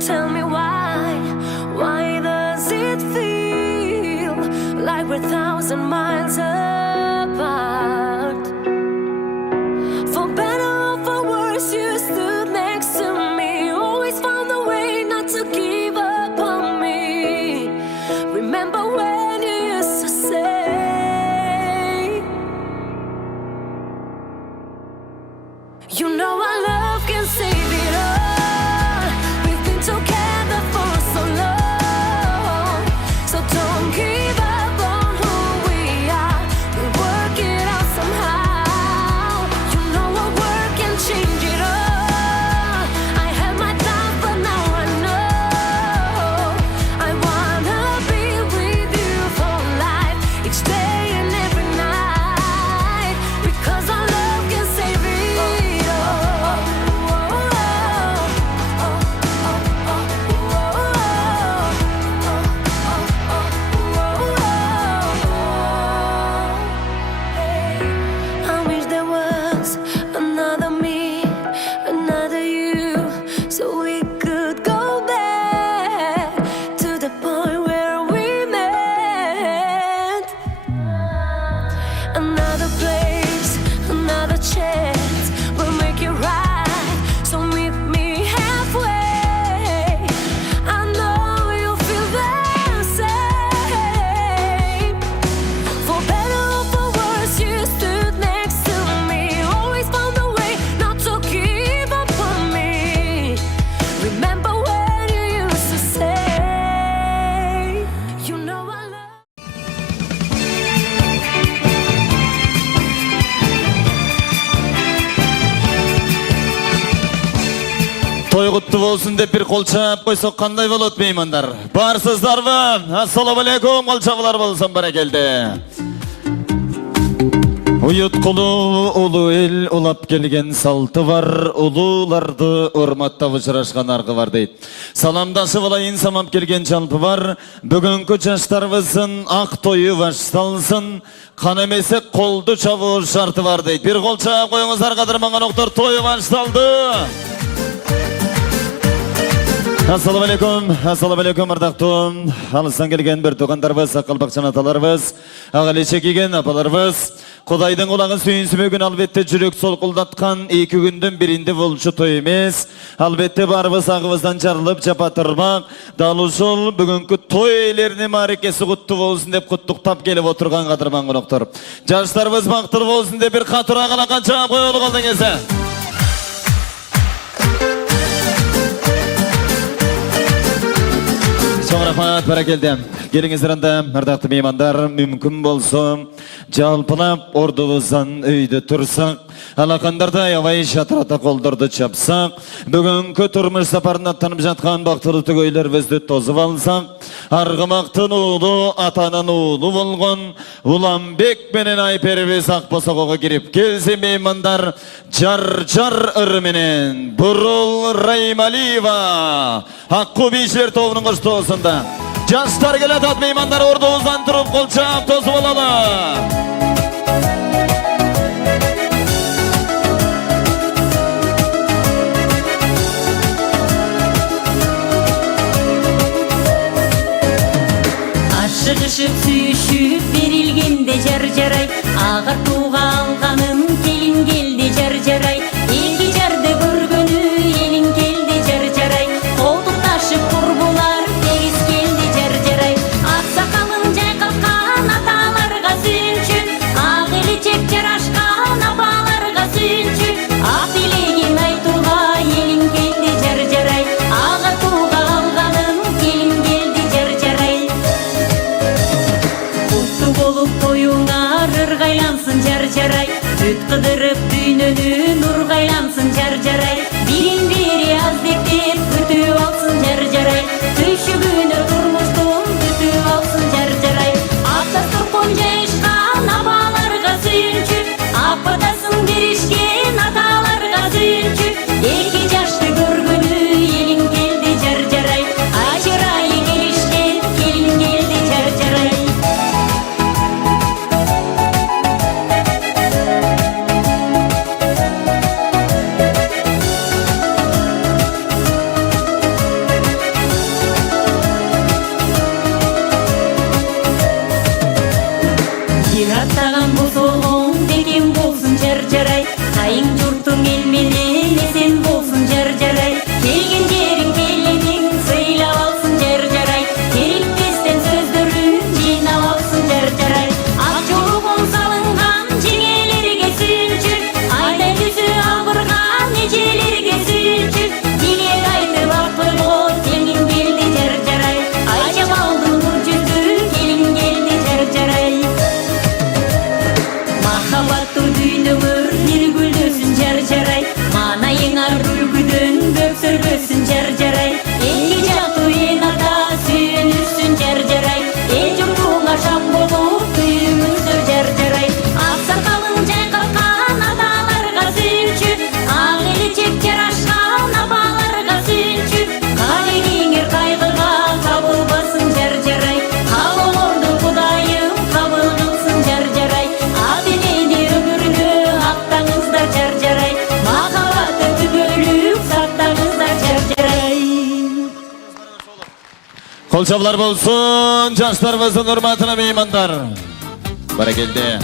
tell me why does it feel like we're 1,000 miles apart? For better or for worse, you stood next to me, always found a way not to give up on me. Remember when you used to say, you know our love can save it all. We've been together for so long, so don't give up on who we are. We'll work it out somehow. You know our work can change it all. I had my doubts, but now I know I wanna be with you for life, each day and every night, because our love can save it all. I wish there was another me, another you, so we could go back to the point where we met. Another place, another chance, we'll make it right, so meet me halfway. I know you feel the same. For better or for worse, you stood next to me, always found a way not to give up on me. Remember when you used to say, you know I love. Той құтты болсын деп бір қол шап қойсақ қандай болады меймандар? Барсыздарбы? Ассалаумалейкум, қол шапалар болсын, бәрекелді. Ұйыт құлы ұлы ел ұлап келген салты бар, ұлыларды ұрматтап ұшырашқан арғы бар дейді. Саламдашып алайын самап келген жалпы бар, бүгінгі жаштарымыздың ақ тойы башталсын, қан емесе қолды чабу шарты бар дейді. Bir қол шап қойыңыздар, қадырманған оқтар, тойы башталды. Ассалаумалейкум, ардақтым. Алыстан келген бір туғандарбыз, ақылбақшан аталарбыз, ағалеше киген апаларбыз. Құдайдың құлағын сүйінсімеген албетте жүрек сол құлдатқан екі күндің бірінде болшы той емес. Албетте барбыз ағымыздан жарылып жапатырмақ. Далы жол бүгінгі той елеріне марекесі құтты болсын деп құттықтап келіп отырған қадырман қонақтар. Жаштарбыз бақтылы болсын деп бір қатыра қалаған жауап қойылы қалдың есі. Соң рахмат, бәрекелді. Келіңіздер анда, ардақты меймандар, мүмкін болсын, жалпылап ордымыздан үйді тұрсақ, алақандарды аябай шатырата қолдарды чапсақ, бүгінгі тұрмыш сапарына танып жатқан бақтылы түгейлер бізді тозып алсақ, арғымақтың ұлы, атанын ұлы болған, Ұланбек менен Айпербес Ақбосоғыға кіріп келсе меймандар, жар ұрыменен Бұрыл Раймалиева Аққу бейшілер тобының қышты осында. Жастар келет ат меймандар ордуыздан тұрып қол чап тосып алалы. Ашығышып сүйішіп берілгенде жар-жарай, ағартуға алғаным келін келді жар-жарай, екі жарды көргені елін келді жар-жарай, қолдықташып құрбылар тегіз келді жар-жарай, ақсақалын жайқатқан аталарға сүйінші, ақ елі чек жарашқан апаларға сүйінші, ақ тілеген айтуға елін келді жар-жарай, ағартуға алғаным келін келді жар-жарай. Құтты болып тойыңа ырғайлансын жар-жарай, түт қыдырып дүйнөнү нұрғайлансын жар-жарай, бірін бірі аздектеп күтіп алсын жар-жарай, түйшігіні тұрмыштың күтіп алсын жар-жарай, ақтастыр қон жайышқан апаларға сүйінші, ападасын берішкен аталарға сүйінші, екі жашты көргені елін келді жар-жарай, ажырайы келішкен келін келді жар-жарай. Kolçalar bolsun, yaşlarımızın hürmetine meymanlar. Barakeldi.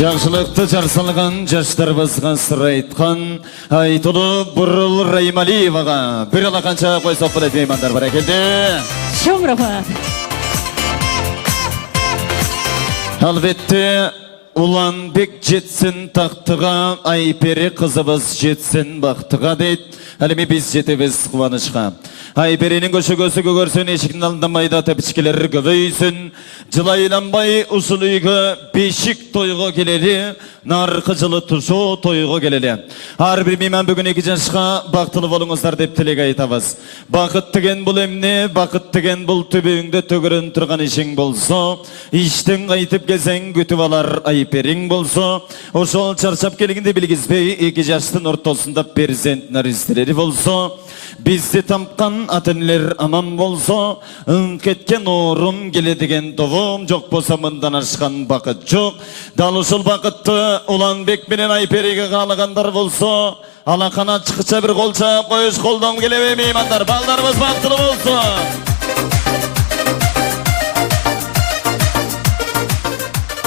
Жақшылықты жарсалған жаштарымызға сыр айтқан айтылы бұрыл Раймалиеваға бір алақанша қой соқпыл етмеймандар бәрекелді. Чоң рахмат. Әлбетте Ұланбек жетсін тақтыға, Айпері қызыбыз жетсін бақтыға дейді. Әліме біз жетебіз қуанышқа. Айперенің көші-көсі көгерсін, ешіктің алдында майда тәпішкелер көбейсін. Жылайланбай ұсыл үйгі бешік тойғы келелі, нарқы жылы тұшу тойғы келелі. Ар бір мейман бүгін 2 жасқа бақтылы болыңыздар деп тілек айтамыз. Бақыт деген бұл емне, бақыт деген бұл төбеңді төгірін тұрған ешің болса, іштің қайтып кезең күтіп алар айперің болса, ошол чаршап келгенде білгізбей 2 жастың ортасында перзент нәрестелері болса, бізді тамқан атынлер аман болса, кеткен орым келе деген доғым жоқ болса, мұндан ашқан бақыт жоқ. Дал ұшыл бақытты Ұланбек менен Айпереге қалығандар болса, алақана чықыча бір қолша қойыш қолдан келе меймандар, балдарымыз бақтылы болса.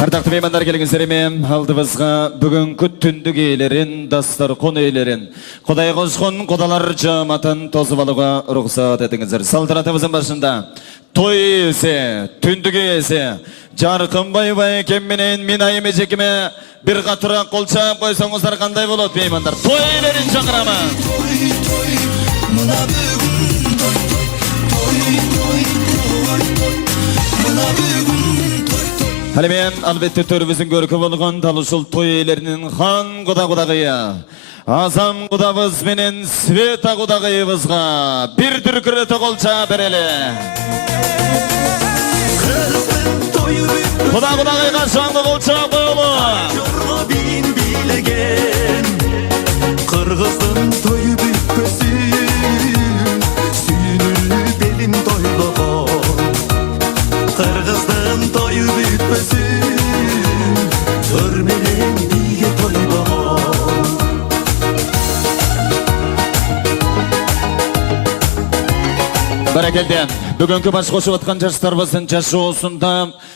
Ардақты меймандар келіңіздеріме алдыбызға бүгінгі түндік ейлерін, дастар қон ейлерін, Құдай қошқын құдалар жаматын тозып алуға рұқсат етіңіздер. Салтанатымыздың башында той есе, түндік есе, жарқын бай кемменен мен айыме жекіме бір қатыра қолша қойсаңыздар қандай болады меймандар. Той ейлерін шақырама. Әлімен әлбетте төріміздің көркі болған талышыл той елерінің хан құда-құдағыя, азам құдабыз менен Света құдағыйымызға бір дүркіреті қолша берелі. Құда-құдағыйға шаңғы қолша қойылы. Қырғыздың тойы бүкпесін, сүйінір белін тойлаған. Қырғыздың тойы бүкпесін, өрмелен биге тойлаған. Бәрекелден, бүгінгі баш қосып атқан жастарымыздың жашы осында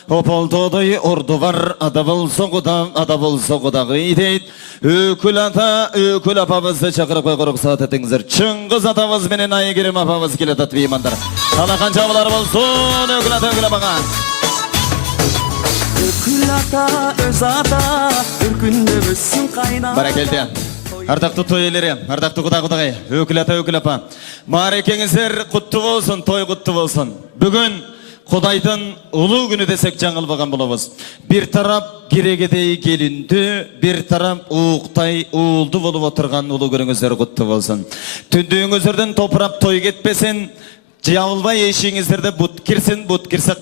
опалдыдай орды бар, ада болса құдағы дейді. Өкіл ата, өкіл апамызды шақырып қойғы рұқсат етіңіздер. Чыңғыз атамыз менен Айгерім апамыз келеді атбеймандар. Алақан жабылар болсын, өкіл ата, өкіл апаға. Өкіл ата, өз ата, бір күнде өссін қайна. Бәрекелден. Ардақты той елері, ардақты құда-құдағай, өкіл ата, өкіл апа. Марекеңіздер құтты болсын, той құтты болсын. Бүгін Құдайдың ұлы күні десек жаңылбаған болабыз. Bir тарап керегедей келінді, бір тарап уықтай ұлды болып отырған ұлы күніңіздер құтты болсын. Түндігіңіздерден топырап той кетпесін, Жауылбай ешіңіздерді бұт кірсін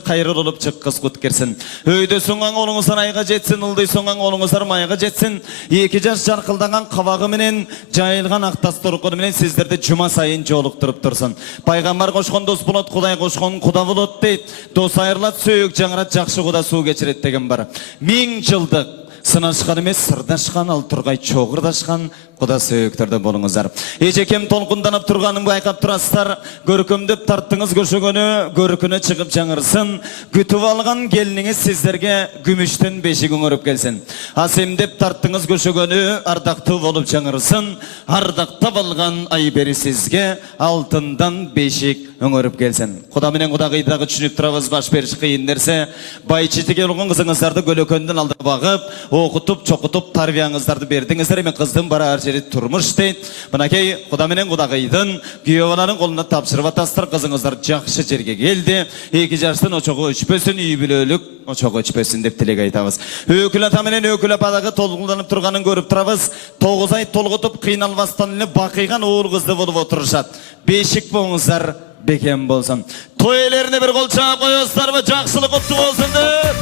қайрыл олып шыққыз құт кірсін. Өйді соңған олыңыздар айға жетсін, ұлдай соңған олыңыздар майға жетсін. 2 жас жарқылдаған қавағы менен, жайылған ақтас тұрқыны менен сіздерді жұма сайын жолықтырып тұрсын. Пайғамбар қошқан дос болот, Құдай қошқан құда болот дейді. Дос айырлат, сөйік жаңырат, жақшы құда су кечірет деген бар. 1000 жылдық сынашқан емес, сырдашқан, ал тұрғай чоғырдашқан құда сөйіктерді болыңыздар. Ежекем толқынданып тұрғаным байқап тұрастар, көркімдіп тарттыңыз көшігіні, көркіні шығып жаңырсын, күтіп алған келініңіз сіздерге күміштен бешік өңіріп келсін. Асемдеп тарттыңыз көшігіні, ардақты болып жаңырсын, ардақта болған айбері сізге алтындан бешік өңіріп келсін. Құда менен құдағыйдағы түшініп тұрабыз баш беріш қиын нәрсе, байчеті келген қызыңыздарды көлөкөнден алды бағып, оқытып, чоқытып, тарбияңыздарды бердіңіздер, мен қыздың бара жері тұрмыш дейді. Бұнакей құда менен құдағыйдың күйеуаларын қолына тапшырып атастыр, қызыңыздар жақшы жерге келді. 2 жастың очоғы өшпесін, үй білөлік очоғы өшпесін деп тілек айтамыз. Өкіл ата менен өкіл ападағы толғылданып тұрғанын көріп тұрабыз. 9 ай толғытып қиналбастан бақиған оғыл қызды болып отырышат. Бешік болыңыздар, бекем болсын. Той елеріне бір қолша қойыңыздар ма, жақсылық құтты болсын деп.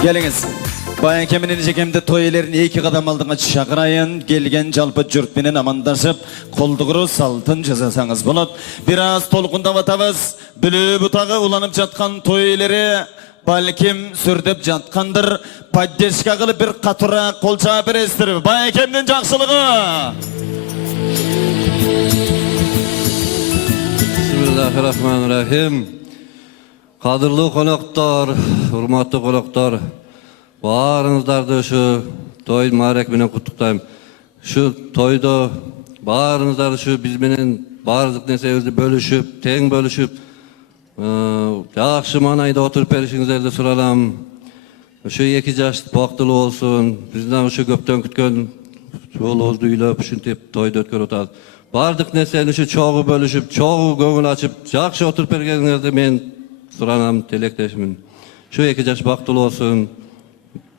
Келіңіз. Баян кеменен жекемді той елерін 2 қадам алдыңа шақырайын, келген жалпы жұртменен амандашып, қолдығыру салтын жасасаңыз болады. Біраз толқындап атабыз, білі бұтағы уланып жатқан той елері balkim sürdüp жатқандыр, поддержка qilib bir qatura qo'lcha berесіздер. Байекемнің жақсылығы. Bismillahirrahmanirrahim. Qadırlı qonaqlar, hurmatlı qonaqlar, barınızdardı şu toy marek menen qutlukdayım. Şu toyda barınızdardı şu biz menen barızlık nesebizdi bölüşüp, teң bölüşüp, yaxşı manayda oturup berişingizlerdi suralam. Şu 2 jaş baqtılı olsun, bizden şu köpten kütken yolumuzdu üylep, şuntep toyda ötkör otaz. Bardık neseni şu çoğu bölüşüp, çoğu göngül açıp, yaxşı oturup bergeningizde men suranam, telekteşimin. Şu 2 jaş baqtılı olsun,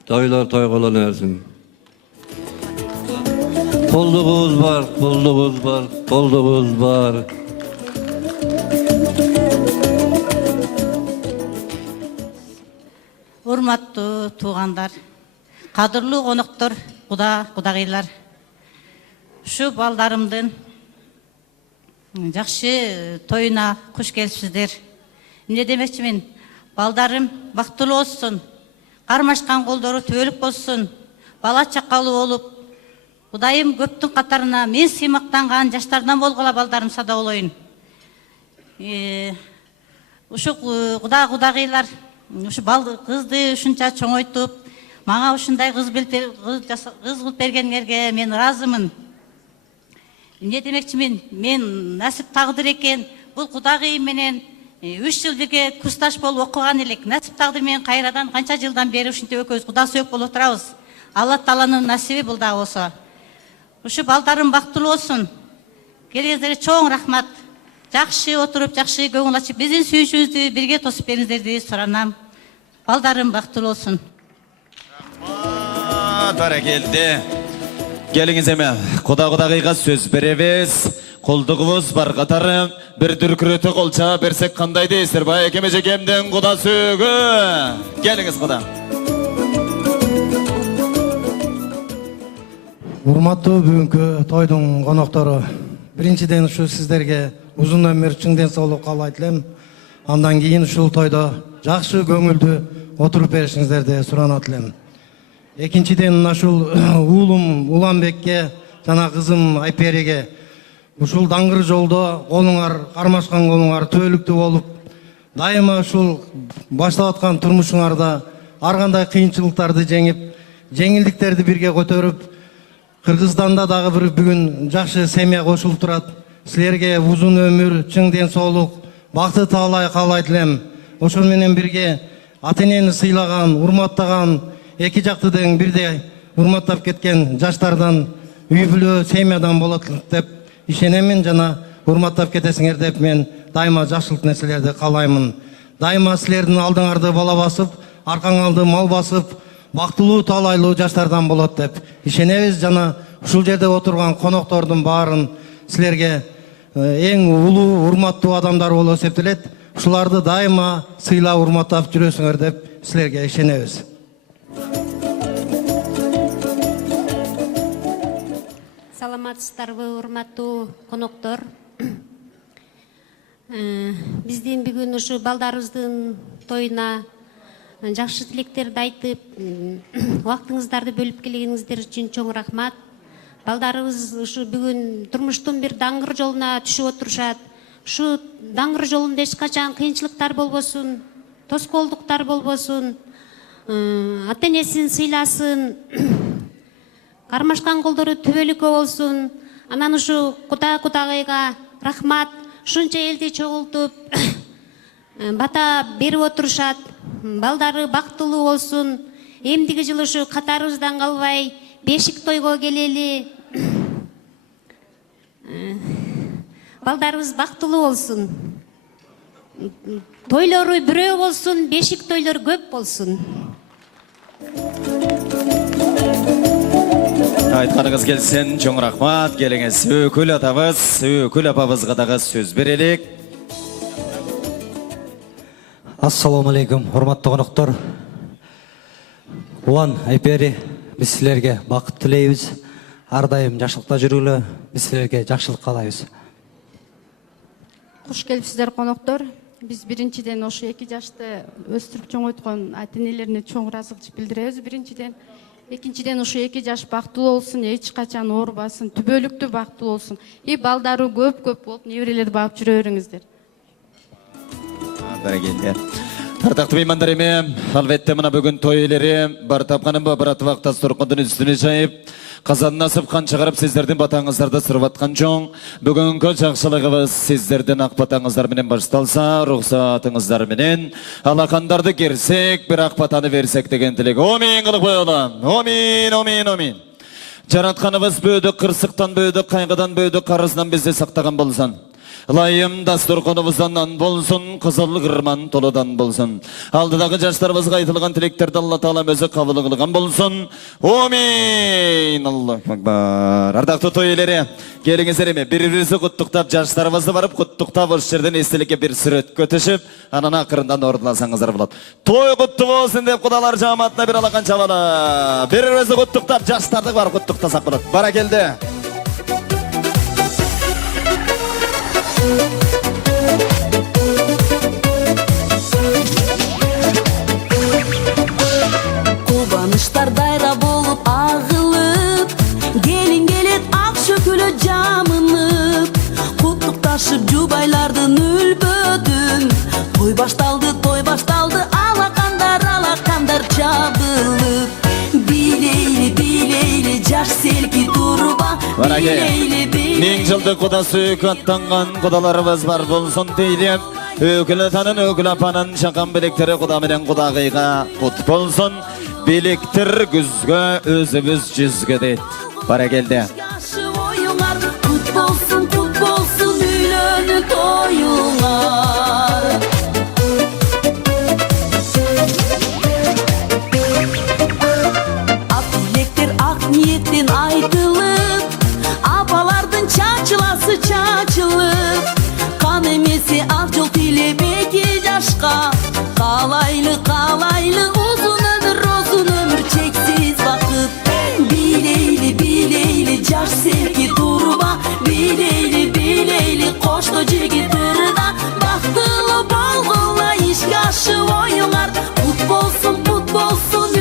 toylar toygolan ersin. Kolduğuz var, kolduğuz var, kolduğuz var. Урматтуу туугандар, кадырлуу коноктор, кудагыйлар. Ушу балдарымдын жакшы тоюна куш келипсиздер. Эмне демекчимин? Балдарым бактылуу болсун, кармашкан колдору түбөлүк болсун, бала чакалуу болуп, Кудайым көптүн катарына мен сыймактанган жаштардан болгула балдарым сада болоюн. Ушу кудагыйлар ушу кызды ушунча чоңойтуп, мага ушундай кыз кылып бергениңерге мен ыраазымын. Эмне демекчимин? Мен насип тагдыр экен, бул кудагыйым менен 3 жыл бирге курсташ болуп окуган элек. Насип тагдыр менен кайрадан канча жылдан бери ушинтип экөөбүз куда сүйөк болуп отурабыз. Алла Тааланын насиби бул да болсо. Ушу балдарым бактылуу болсун. Келиңиздерге чоң рахмат. Жакшы отуруп, жакшы көңүл ачып, биздин сүйүшүбүздү бирге тосуп бериңиздерди суранам. Балдарым бактылуу болсун. Бәрекелді. Келіңіз еме, құда-құдағыға сөз беребіз. Қолдығымыз бар қатары, бір дүркіреті қолча берсек қандай дейсіздер? Байекеме жекемден құда сөгі. Келіңіз құда. Урматтуу бүгүнкү тойдун коноктору, биринчиден ушу сиздерге узун өмүр, чың ден соолук каалайт элем. Андан кийин ушул тойдо жакшы көңүлдүү отуруп беришиңиздерди суранат элем. Экинчиден ушул уулум Уланбекке жана кызым Айпериге ушул даңгыр жолдо колуңар, кармашкан колуңар түбөлүктүү болуп, дайыма ушул баштап аткан турмушуңарда ар кандай кыйынчылыктарды жеңип, жеңилдиктерди бирге көтөрүп, Кыргызстанда дагы бир бүгүн жакшы семья кошулуп турат. Силерге узун өмүр, чың ден соолук, бакыт таалай каалайт элем. Ошол менен бирге ата-энени сыйлаган, урматтаган, эки жактыдын бирдей урматтап кеткен жаштардан, үй бүлө семьядан болот деп ишенемин жана урматтап кетесиңер деп мен дайыма жакшылык нерселерди каалаймын. Дайыма силердин алдыңарды бала басып, аркаңарды мал басып, бактылуу таалайлуу жаштардан болот деп ишенебиз жана ушул жерде отурган коноктордун баарын силерге эң улуу урматтуу адамдар болуп эсептелет. Ушуларды дайыма сыйлап урматтап жүрөсүңөр деп силерге ишенебиз. Саламатсыздарбы, урматтуу коноктор. Биздин бүгүн ушу балдарыбыздын тоюна жакшы тилектерди айтып, убактыңыздарды бөлүп келгениңиздер үчүн чоң рахмат. Балдарыбыз ушу бүгүн турмуштун бир даңгыр жолуна түшүп отурушат. Ушу даңгыр жолунда эч качан кыйынчылыктар болбосун, тоскоолдуктар болбосун, ата-энесин сыйласын, кармашкан колдору түбөлүккө болсун. Анан ушу кудагыйга рахмат. Ушунча элди чогултуп, бата берип отурушат. Балдары бактылуу болсун. Эмдиги жылы ушу катарыбыздан калбай бешик тойго келели. Балдарыбыз бактылуу болсун. Тойлору бирөө болсун, бешик тойлор көп болсун. Айтқаныңыз келсін, чоң рахмат. Келіңіз, өкіл атабыз, өкіл апабызға дағы сөз берелік. Ассаламу алейкум, урматтуу коноктор. Улан, Айпери, биз силерге бакыт тилейбиз. Ар дайым жакшылыкта жүргүлө, биз силерге жакшылык каалайбыз. Куш келипсиздер коноктор. Биз биринчиден ошо 2 жашты өстүрүп чоңойткон ата энелерине чоң ыраазычылык билдиребиз. Биринчиден, экинчиден ошо 2 жаш бактылуу болсун, эч качан оорубасын, түбөлүктүү бактылуу болсун. И балдары көп болуп, неберелерди багып жүрө бериңиздер. Бәрекелді. Ардақтуу меймандар эми, албетте мына бүгүн той элери бар тапканым ба барат вакытта туркундун үстүнө жайып, казанын асып кан чыгарып сиздердин батаңыздарды сырып аткан жоң. Бүгүнкү жакшылыгыбыз сиздердин ак батаңыздар менен башталса, уруксатыңыздар менен алакандарды керсек, бир ак батаны берсек деген тилек. Омин кылып коелу. Омин. Жаратканыбыз бөөдүк кырсыктан, бөөдүк кайгыдан, бөөдүк карыздан бизди сактаган болсун. Лайым дастурканыбыздан болсун, кызыл кырман толудан болсун. Алдыдагы жаштарыбызга айтылган тилектерди Алла Таала өзү кабыл кылган болсун. Амин. Аллаху акбар. Ардактуу той элери, келиңиздер эми бири-бирибизди куттуктап, жаштарыбызды барып куттуктап, ошол жерден эстеликке бир сүрөткө түшүп, анан акырындан ордуласаңыздар болот. Той куттуу болсун деп Кудалар жамаатына бир алакан чабалы. Бири-бирибизди куттуктап, жаштарды барып куттуктасак болот. Баракелде. Кубаныштар дайра болуп агылып, келин келет ак шөкөлө жамынып, куттукташып жубайлардын үлбөдүн. Той башталды, алакандар чабылып. Билейли, жаш селки турба. Билейли. Миң жылдык куда сүйүк аттанган кудаларыбыз бар болсун дейдип, өкүл атанын, өкүл апанын чакан белектери куда менен кудагыйга кут болсун. Белектер күзгө, өзүбүз жүзгө дейт. Баракелде. Кут болсун, үйлөнүү тоюңар. Ак тилектер ак ниеттен айтылып, апалардын чачылып, кан эмеси ак жол тилеп 2 жашка. Калайлы, узун өмүр чексиз бакыт. Билейли, жаш селки турба. Билейли, кошто жигит ырда. Бактылуу болгула ишке ашып оюңар. Кут болсун,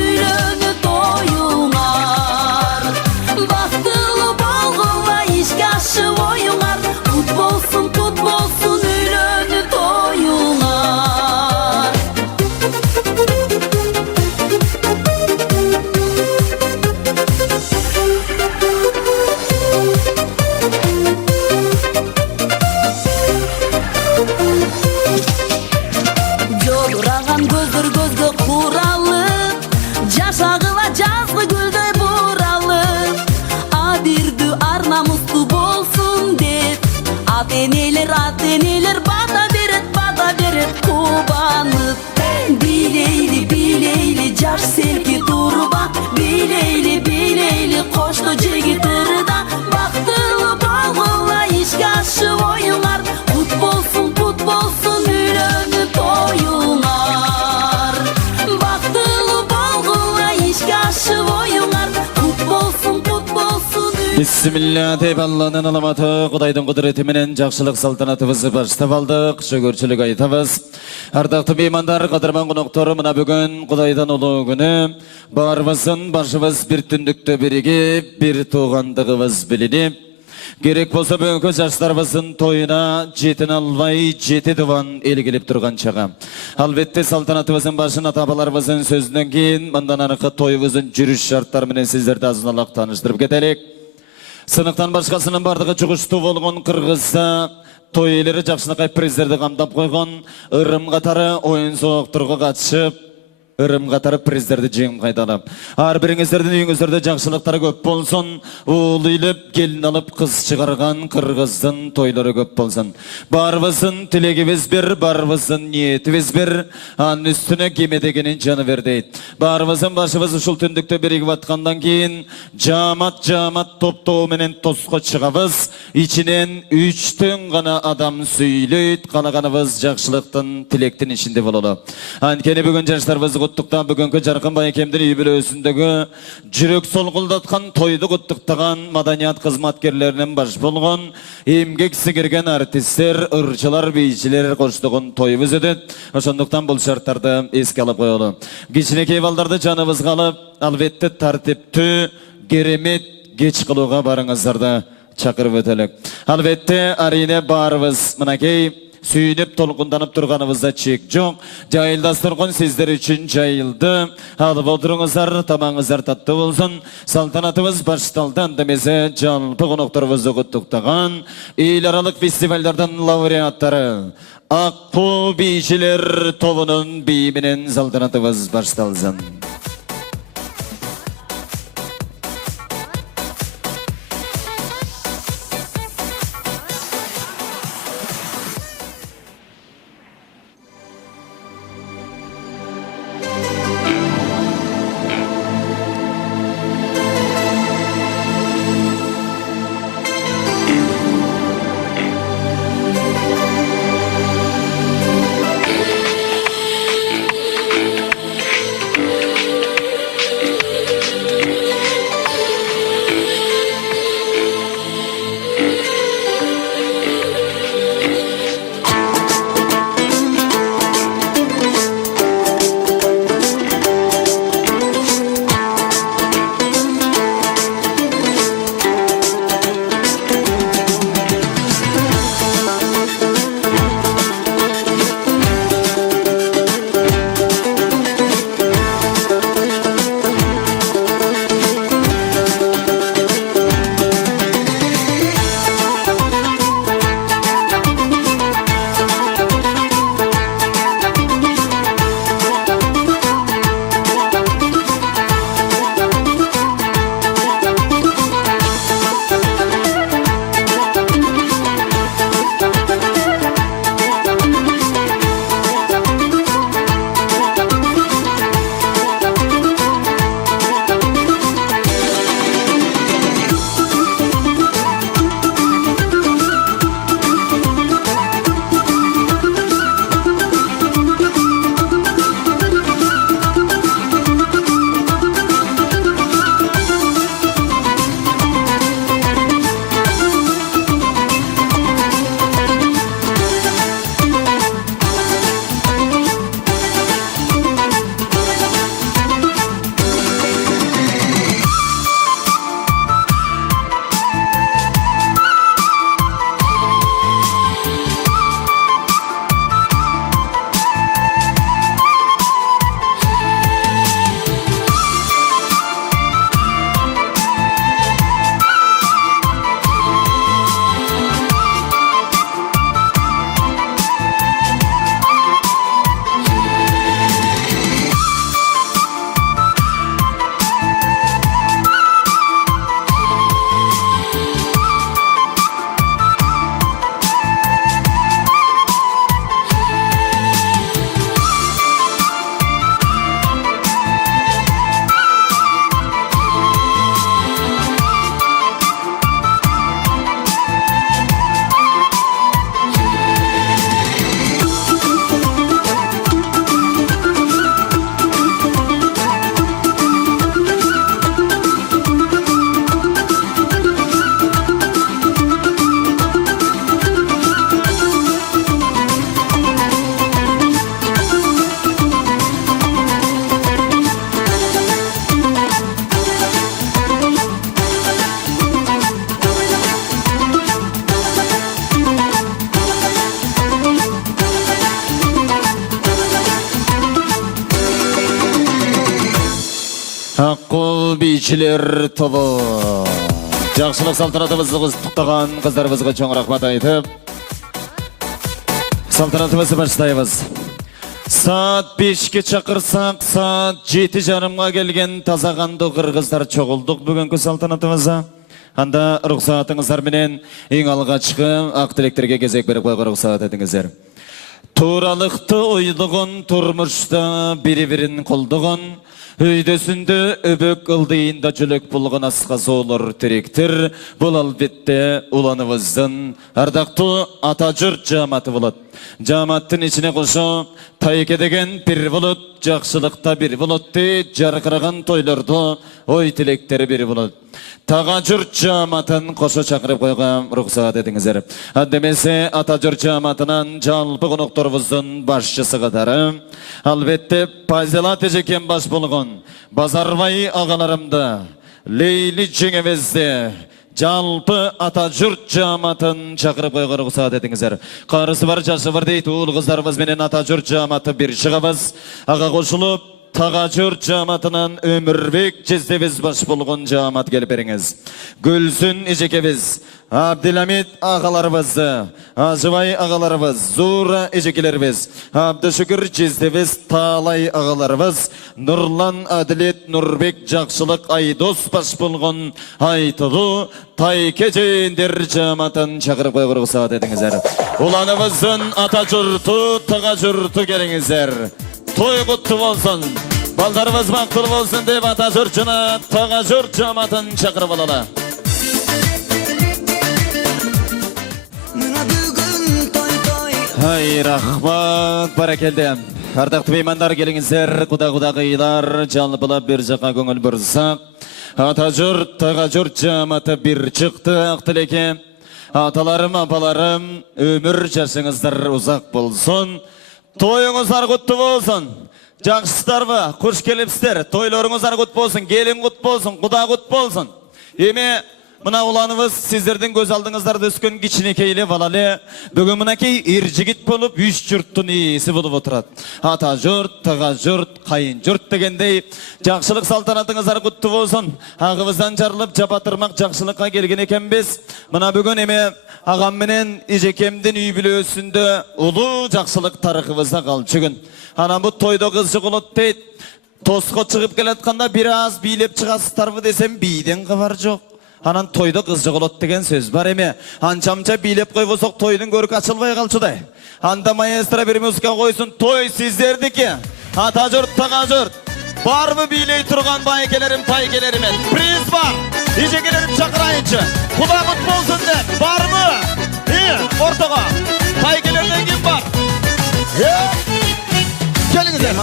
үйлөнүү тоюңар. Бактылуу болгула ишке ашып оюңар. Кут болсун, үйлөнүү тоюңар. Жолураган көзгө куралып, жашагыла жазгы гүлдөй буралып. Адирдүү ар намустуу болсун деп, ата энелер бата берет кубанып. Билейли, жаш селки турба. Билейли, кошто жигит ырда. Бактылуу болгула ишке ашып оюңар. Кут болсун, үйлөнүү тоюңар. Бактылуу болгула ишке ашып оюңар. Кут болсун. Бисмилля деп Алланын аламаты, Кудайдын кудурети менен жакшылык салтанатыбызды баштап алдык. Шүгүрчүлүк айтабыз. Ардактуу меймандар, кадырман коноктор, мына бүгүн Кудайдан улуу күнү. Баарыбыздын башыбыз бир түндүктө биригип, бир туугандыгыбыз билинип, керек болсо бүгүнкү жаштарыбыздын тоюна жетин албай, 7 дубан эл келип турган чага. Албетте салтанатыбыздын башын ата-бабаларыбыздын сөзүнөн кийин мындан аркы тоюбуздун жүрүш шарттары менен сиздерди азынаак тааныштырып кетелик. Сыныктан башкасынын бардыгы чугуштуу болгон Кыргызда той элери жакшынакай приздерди камдап койгон. Ырым катары оюн соокторго катышып, ырым катары приздерди жеңип кайталап. Ар бириңиздердин үйүңүздөрдө жакшылыктары көп болсун. Уул ыйлып, келин алып кыз чыгарган Кыргыздын тойлору көп болсун. Баарыбыздын тилегибиз бир, баарыбыздын ниетибиз бир. Анын үстүнө кеме дегенин жаны бер дейт. Баарыбыздын башыбыз ушул түндүктө биригип аткандан кийин жамат топтоо менен тоско чыгабыз. Ичинен 3 гана адам сүйлөйт. Калаганыбыз жакшылыктын, тилектин ичинде бололу. Анткени бүгүн жаштарыбызды құттықта бүгінгі жарқын байкемдер юбилейсіндегі жүрек солғылдатқан тойды құттықтаған маданият қызматкерлерінен баш болған емгек сіңірген артистер, ырчылар, бейшілер қоштығын тойымыз өтеді. Ошондуктан бұл шарттарды еске алып қойылы. Кичинекей балдарды жаныбыз қалып, албетте тартипті, керемет кеч қылуға барыңыздарды чакырып өтөлүк. Албетте арине барыбыз мынакей сүйініп толқынданып тұрғанымызда чек жоқ. Жайылдастырған сіздер үшін жайылды. Алып отырыңыздар, тамаңыздар татты болсын. Салтанатымыз башталды. Андамезе жалпы қонақтарымызды құттықтаған ел аралық фестивальдардан лауреаттары Аққу бишілер тобының биіменен салтанатымыз башталсын. Аққу бишілер тобы жақсылық салтанатымызды құттықтаған қыздарымызға чоң рахмат айтып, салтанатымызды баштаймыз. Saat 5'ke çakırsak, saat 7:30'a gelgen tazağandı qırgızlar çoğulduk bugünkü saltanatımıza. Anda ruhsatыңыздар менен ең алғашқы ақ тілектерге кезек беріп қойға рұқсат етіңіздер. Туралықты ойдығын, тұрмышта бірі-бірін қолдығын, Өйдөсүндө өбөк ылдыйында жөлөк булган аска соолор теректер, бул албетте уланыбыздын ардактуу ата журт жааматы болот. Жааматтын ичине кошо тайке деген бир болот, жакшылыкта бир болот, жаркыраган тойлордо ой тилектери бир болот. Тага журт жааматын кошо чакырып койгон уруксат этиңиздер. Демесе ата журт жааматынан жалпы конокторубуздун башчысы катары албетте Пазила тежекен баш болгон Базарбай агаларымды, Лейли жеңебизди жалпы ата журт жааматын чакырып койгон уруксат этиңиздер. Карысы бар, жашы бар дейт, уул кыздарыбыз менен ата журт жааматы бир чыгабыз. Ага кошулуп Тага журт жааматынан Өмүрбек жездебиз баш болгон жаамат келип бериңиз. Гүлсүн эжекебиз, Абдиламит агаларыбызды, Ажыбай агаларыбыз, Зура эжекелерибиз, Абдышүкүр жездебиз, Таалай агаларыбыз, Нурлан Адилет, Нурбек Жакшылык Айдос баш болгон айтылуу тайке жээндер жааматын чакырып койгон уруксат этиңиздер. Уланыбыздын ата журту, тага журту келиңиздер. Той куттуу болсун, балдарыбыз бактылуу болсун деп ата журтчуна тага журт жааматын чакырып алалы. Мына бүгүн той Ай, рахмат, баракелде. Ардактуу меймандар келиңиздер, кудагыйлар, жалпылап бир жака көңүл бурсак. Ата журт, тага журт жааматы бир чыкты, ак тилеке. Аталарым, апаларым, өмүр жашыңыздар узак болсун. Тойуңуздар куттуу болсун. Жакшысыздарбы? Куш келипсиздер. Тойлоруңуздар куттуу болсун, келин куттуу болсун, куда куттуу болсун. Эми мына уланыбыз сиздердин көз алдыңыздарда өскөн кичинекейле балале бүгүн мынакей эр жигит болуп үч журттун ээси болуп отурат. Ата журт, тага журт, кайын журт дегендей жакшылык салтанатыңыздар куттуу болсун. Агыбыздан жарылып жапатырмак жакшылыкка келген экенбиз. Мына бүгүн эме агам менен эжекемдин үй бүлөсүндө улуу жакшылык тарыхыбызда калчу күн. Анан бу тойдо кыз жыгылот дейт. Тоско чыгып келатканда бир аз бийлеп чыгасыздарбы десем бийден кабар жок. Анан тойдо кыз жыгылот деген сөз бар эме. Анчамча бийлеп койбосок тойдун көркү ачылбай калчудай. Анда маэстро бир музыка койсун, той сиздердики. Ата журт, тага журт. Барбы бийлей турган байкелерим, тайкелеримен. Приз бар. Эжекелерим чакырайынчы. Куда кут болсун деп. Барбы? Ортого. Тайкелерден ким бар? Келиңиздер.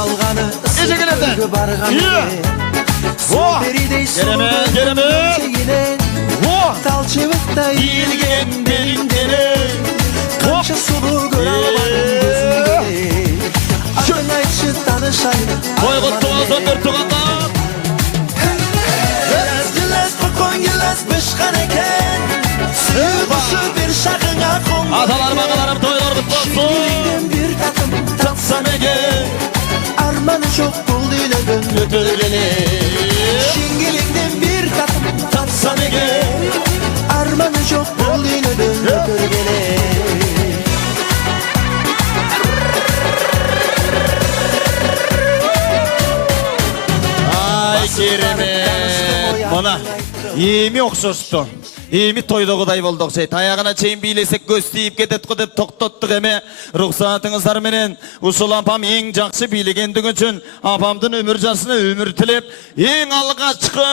Эжекелерден. Керемен. талчыбыктай Ийилген белиндери. Канча сулуу көрө албадым көзүмдө. Атын айтчы таанышайын. Той куттуу болсун туртугандар. Гилес кокон гилес бышкан экен. Сүйгүсү бир шагыңа коң. Аталарым, агаларым, тойлор куттуу болсун. Бир татым Татсам эген арманы жок болду үйлөгөн. өтөлгени. Шиңгелиңден бир татым Татсам эген арманы жок болду үйлөгөн. Өтөлгөнө. Ай, керемет. Мына эми окшошту. Эми тойдогудай болду окшойт. Аягына чейин бийлесек көз тийип кетет го деп токтоттук эме. Рухсатыңыздар менен ушул апам эң жакшы бийлегендиги үчүн апамдын өмүр жашына өмүр тилеп, эң алгачкы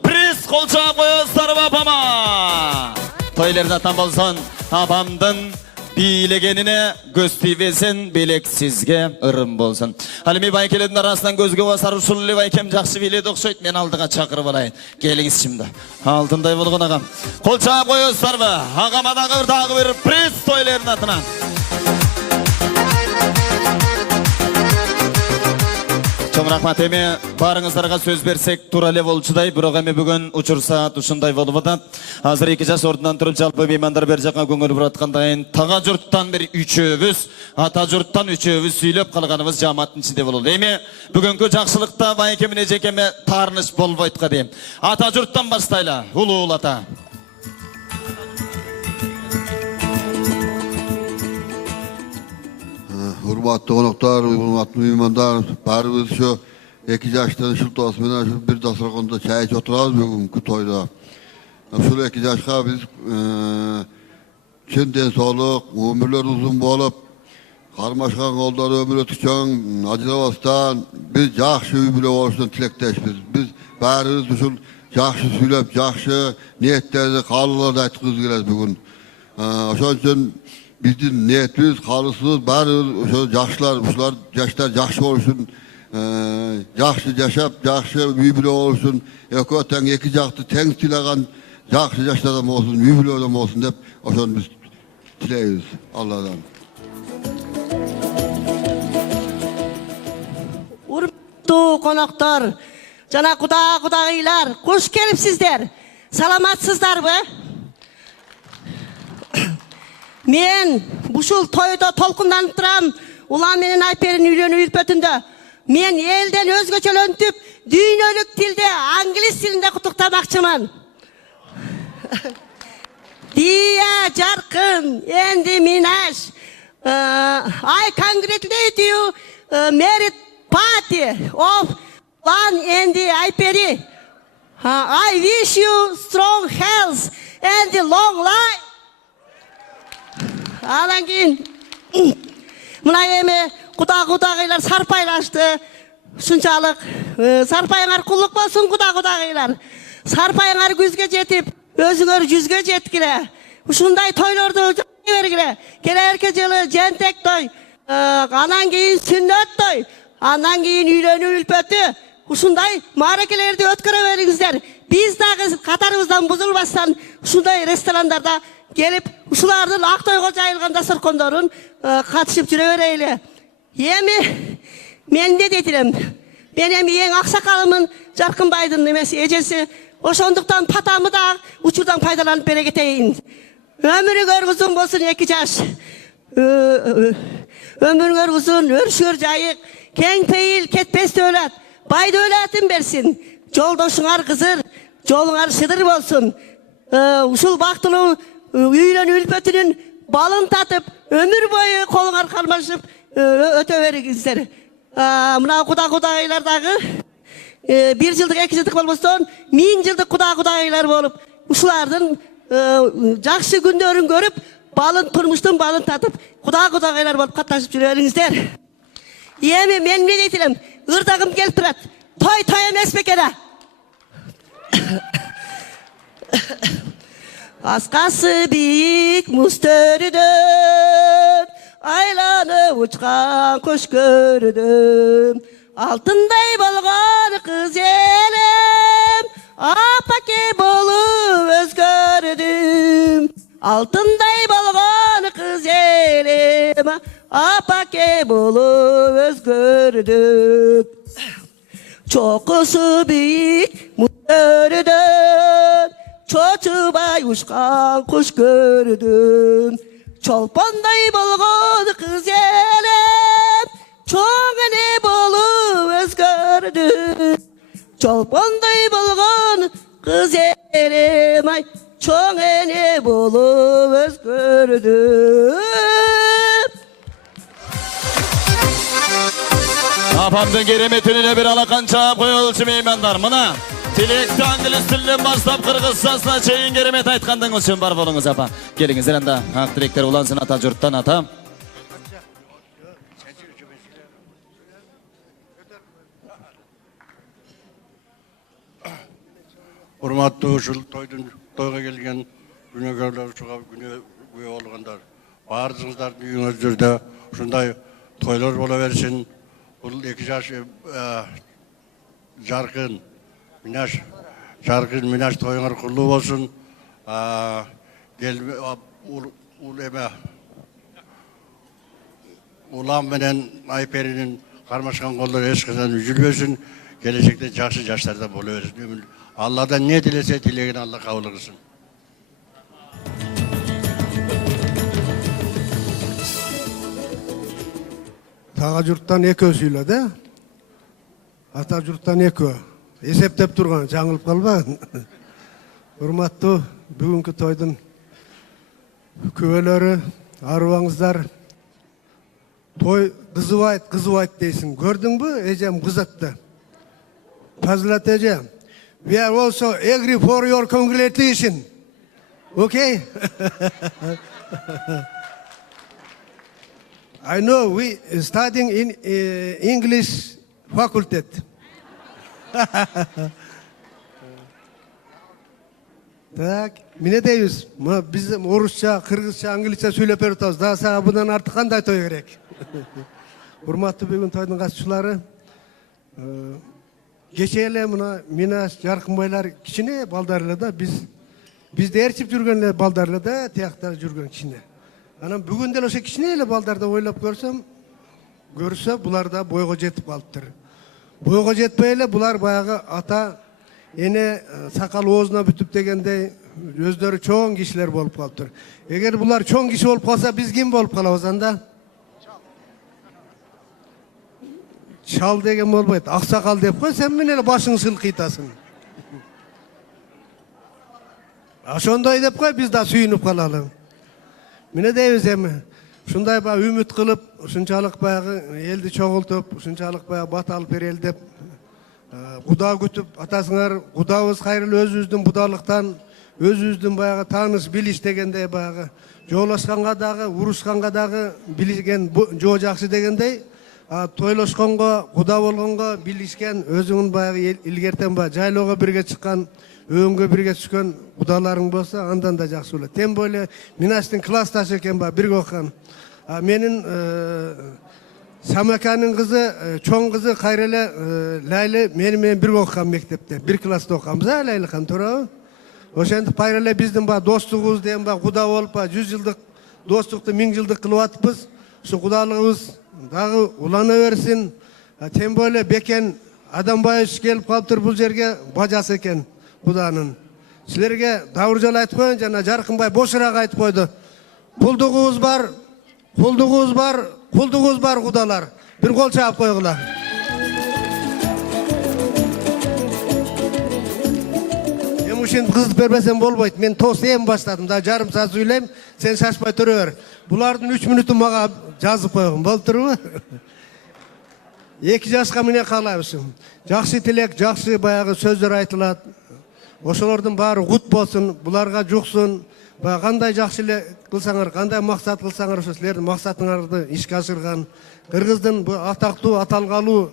приз кол чаап коесуздарбы апама? Тойлордо атам болсун, апамдын бийлегенине көз тийбесин, белек сизге ырым болсун. Ал эми байкелердин арасынан көзгө басар ушул эле байкем жакшы бийледи окшойт. Мен алдыга чакырып алайын. Келиңиз чымда. Алтындай болгон агам. Кол чаап коесуздарбы? Агама дагы бир приз тойлордун атынан. Чоң рахмат. Эми барыңыздарга сөз берсек туура эле болчудай, бирок эми бүгүн учур саат ушундай болуп атат. Азыр 2 жаш ордунан туруп жалпы меймандар бер жака көңүл бураткандайын тага журттан бир үчөөбүз, ата журттан үчөөбүз сүйлөп калганыбыз жааматтын ичинде бололу. Эми бүгүнкү жакшылыкта байке менен эжекеме таарыныш болбойт го дейм. Ата журттан баштайлы. Улуу ата. Урматтуу коноктор, урматтуу меймандар, баарыбыз ушу 2 жаштын ушул тоосу менен бир дасторкондо чай ичип отурабыз бүгүнкү тойдо. Ушул 2 жашка биз чын ден соолук, өмүрлөр узун болуп, Karmaşkan kolları ömür ötükçen, acılavastan, biz yaxşı übüle oluşun tilekteşmiz. Biz bärimiz düşün, yaxşı süylep, yaxşı niyetlerdi, kalılarda aytkız gelez bugün. Oşon üçün bizdin niyetimiz, kalısız, bärimiz, yaşlar, uşlar, yaşlar yaxşı oluşun, yaxşı yaşap, yaxşı übüle oluşun, ekoten iki jaktı teң tilagan, yaxşı yaşlı adam olsun, übüle adam olsun dep, oşon biz tileyiz Allah'dan. Urmаттуу konoktor, жана кудагыйлар, кош келипсиздер. Саламатсыздарбы? Мен ушул тойдо толкунданып турам. Улам менен Айперин үйлөнүү үрпөтүндө. Мен элден өзгөчөлөнтүп, дүйнөлүк тилде, англис тилинде куттуктамакчымын. Дия жаркын, энди Минаш. I congratulate you, merit party of Lan and Ayperi. I wish you strong health and long life. Анан кийин мына эми кудагыйлар сарпайлашты. Ушунчалык сарпайыңар куллук болсун кудагыйлар. Сарпайыңар күзгө жетип, өзүңөр жүзгө жеткиле. Ушундай тойлорду бергиле. Келерки жылы жентек той, анан кийин сүннөт той, анан кийин үйлөнүү үлпөтү. Ушундай мааракелерди өткөрө бериңиздер. Биз дагы катарыбыздан бузулбастан ушундай ресторандарда келип, ушулардын ак тойго жайылган дасторкондорун катышып жүрө берели. Эми мен эмне дейт элем? Мен эми эң аксакалымын, Жаркынбайдын эмеси эжеси. Ошондуктан патамы да учурдан пайдаланып бере кетейин. Ömürüңөр uzun bolsun 2 жаш. Ömürüңөр uzun, örüşөр жайык, кең пейил, кетпес өлөт. Байды өлөтүн берсин. Жолдошуңар кызыр, жолуңар шыдыр болсун. Ушул бактылуу үйлөнүү үлпөтүнүн балын татып, өмүр бою колуңар кармашып өтө бериңиздер. Мына кудагыйлар дагы 1 жылдык 2 жылдык болбостон 1000 жылдык кудагыйлар болуп, ушулардын жакшы күндөрүн көрүп, турмуштун балын татып, кудагыйлар болуп катнашып жүрө бериңиздер. Эми мен эмне дейт элем? Ырдагым келип турат. Той эмес бекене. Аскасы бийик мустөрүдөн, айланып учкан кош көрүдүм. Алтындай болгон кыз элем, апаке болуп өзгөрдүм. Алтындай болгон кыз элем, апаке болуп өзгөрдүм. Чокусу бийик мустөрүдөн, чочубай учкан куш көрдүм. Чолпондай болгон кыз элем, чоң эне болуп өзгөрдүм. Чолпондай болгон кыз элем, чоң эне болуп өзгөрдүм. Апамдын кереметине бир алакан чаап коелчу меймандар. Мына тилекти англис тилинен баштап кыргызчасына чейин керемет айткандыгыңыз үчүн бар болуңуз апа. Келиңиздер анда ак тилектер улансын ата журттан ата. Урматтуу ушул тойго келген күнөгөрлөр, күнөө болгондар, баарыңыздардын үйүңүздөрдө ушундай тойлор боло берсин. Бул 2 жаш жаркын Минаш тоюңар куллуу болсун. Улам менен Айперинин кармашкан колдору эч качан үзүлбөсүн. Келечекте жакшы жаштарда боло берсин. Алладан не тилесе тилеген Алла кабыл кылсын. Тага журттан экөө сүйлөдү. Ата журттан экөө. Эсептеп турган, жаңылып калбагын. Урматтуу бүгүнкү тойдун күбөлөрү, арыбаңыздар. Той кызыбайт дейсиң. Көрдүңбү? Эжем кызатты. Фазилат эже, we are also agree for your congratulation. Okay? I know we studying in English faculty. Так, міне дейбіз, біз орысша, қырғызша, англисша сөйлеп беріп отырмыз. Да саған бұдан артық қандай той керек? Құрметті бүгін тойдың қатысушылары, кеше эле мына Минаш Жаркынбайлар кичине балдар эле да, бизди ээрчип жүргөн эле балдар эле да, тиякта жүргөн кичине. Анан бүгүн деле ошо кичине эле балдарды ойлоп көрсө, булар да бойго жетип калыптыр. Бойго жетпей эле булар баягы ата эне сакал оозуна бүтүп дегендей өздөрү чоң кишилер болуп калыптыр. Эгер булар чоң киши болуп калса, биз ким болуп калабыз анда? Чал деген болбойт, аксакал деп кой, сен менен эле башың сылкыйтасың. Ошондой деп кой, биз да сүйүнүп калалы. Міне дейбиз эми, ушундай баягы үмүт кылып, ушунчалык баягы элди чогултуп, ушунчалык баягы бат алып берели деп Куда күтүп, атасыңар, кудабыз кайрылуу өзүбүздүн будалыктан, өзүбүздүн баягы тааныш билиш дегендей баягы жоолошканга дагы, урушканга дагы билген жоо жакшы дегендей, тойлошконго, куда болгонго билишкен, өзүңүн баягы илгертен баягы жайлоого бирге чыккан, өңгө бирге түшкөн кудаларың болсо, андан да жакшы болот. Тем более Минаштын классташы экен ба, бирге окуган. Менин Самаканын кызы, чоң кызы Кайреле Лайлы менен бирге окуган мектепте, бир класста окуганбыз, Лайлы хан, туурабы? Ошентип Кайреле биздин ба достугубуз деген ба куда болуп, 100 жылдык достукту 1000 жылдык кылып атыппыз. Ушу кудалыгыбыз дагы улана берсин. Тем более Бекен Адамбаевич келип калыптыр бул жерге, бажасы экен куданын. Силерге Дауржан айтып коеюн, жана Жаркынбай бошураак айтып койду. Кулдугубуз бар, кулдугубуз бар, кулдугубуз бар кудалар. Бир кол чаап койгула. Эми ушинтип кызып бербесем болбойт. Мен тоосу эми баштадым, да жарым саат сүйлөйм, сен шашпай тура бер. Булардын 3 мүнөтүн мага жазып койгун, болуп турбу? 2 жашка менен каалайбыз. Жакшы тилек, жакшы баягы сөздөр айтылат. Ошолордун баары кут болсун, буларга жуксун. Кандай жакшы эле кылсаңар, кандай максат кылсаңар, ошо силердин максатыңарды ишке ашырган. Кыргыздын бу атактуу, аталгалуу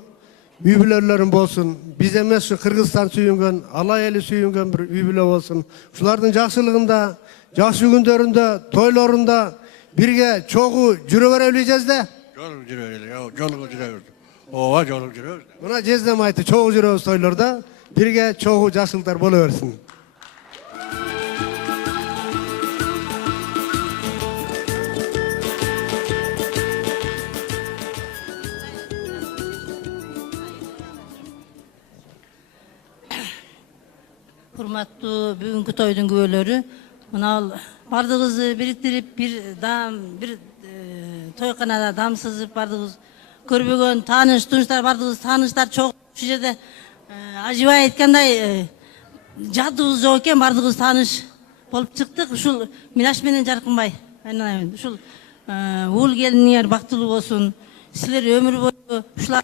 үй бүлөлөрүн болсун. Биз эмес, ушу Кыргызстан сүйүнгөн, алай эли сүйүнгөн бир үй бүлө болсун. Ушулардын жакшылыгында, жакшы күндөрүндө, тойлорунда бирге чогуу жүрө берели жезде. Жолук жүрө берели, жолук жүрө берели. Ооба, жолук жүрөбүз. Мына жездем айтты, чогуу жүрөбүз тойлордо, бирге чогуу жакшылыктар боло берсин. Урматтуу бүгүнкү тойдун күбөлөрү, мына бардыгыбызды бириктирип, бир тойканада дам сызып бардыгыбыз көрбөгөн тааныш тунуштар, бардыгыбыз тааныштар чогуу. Ушул жерде Ажыбай айткандай жадыбыз жок экен, бардыгыбыз тааныш болуп чыктык. Ушул Минаш менен Жаркынбай, айналайын. Ушул уул келиниңер бактылуу болсун. Силер өмүр бою ушулар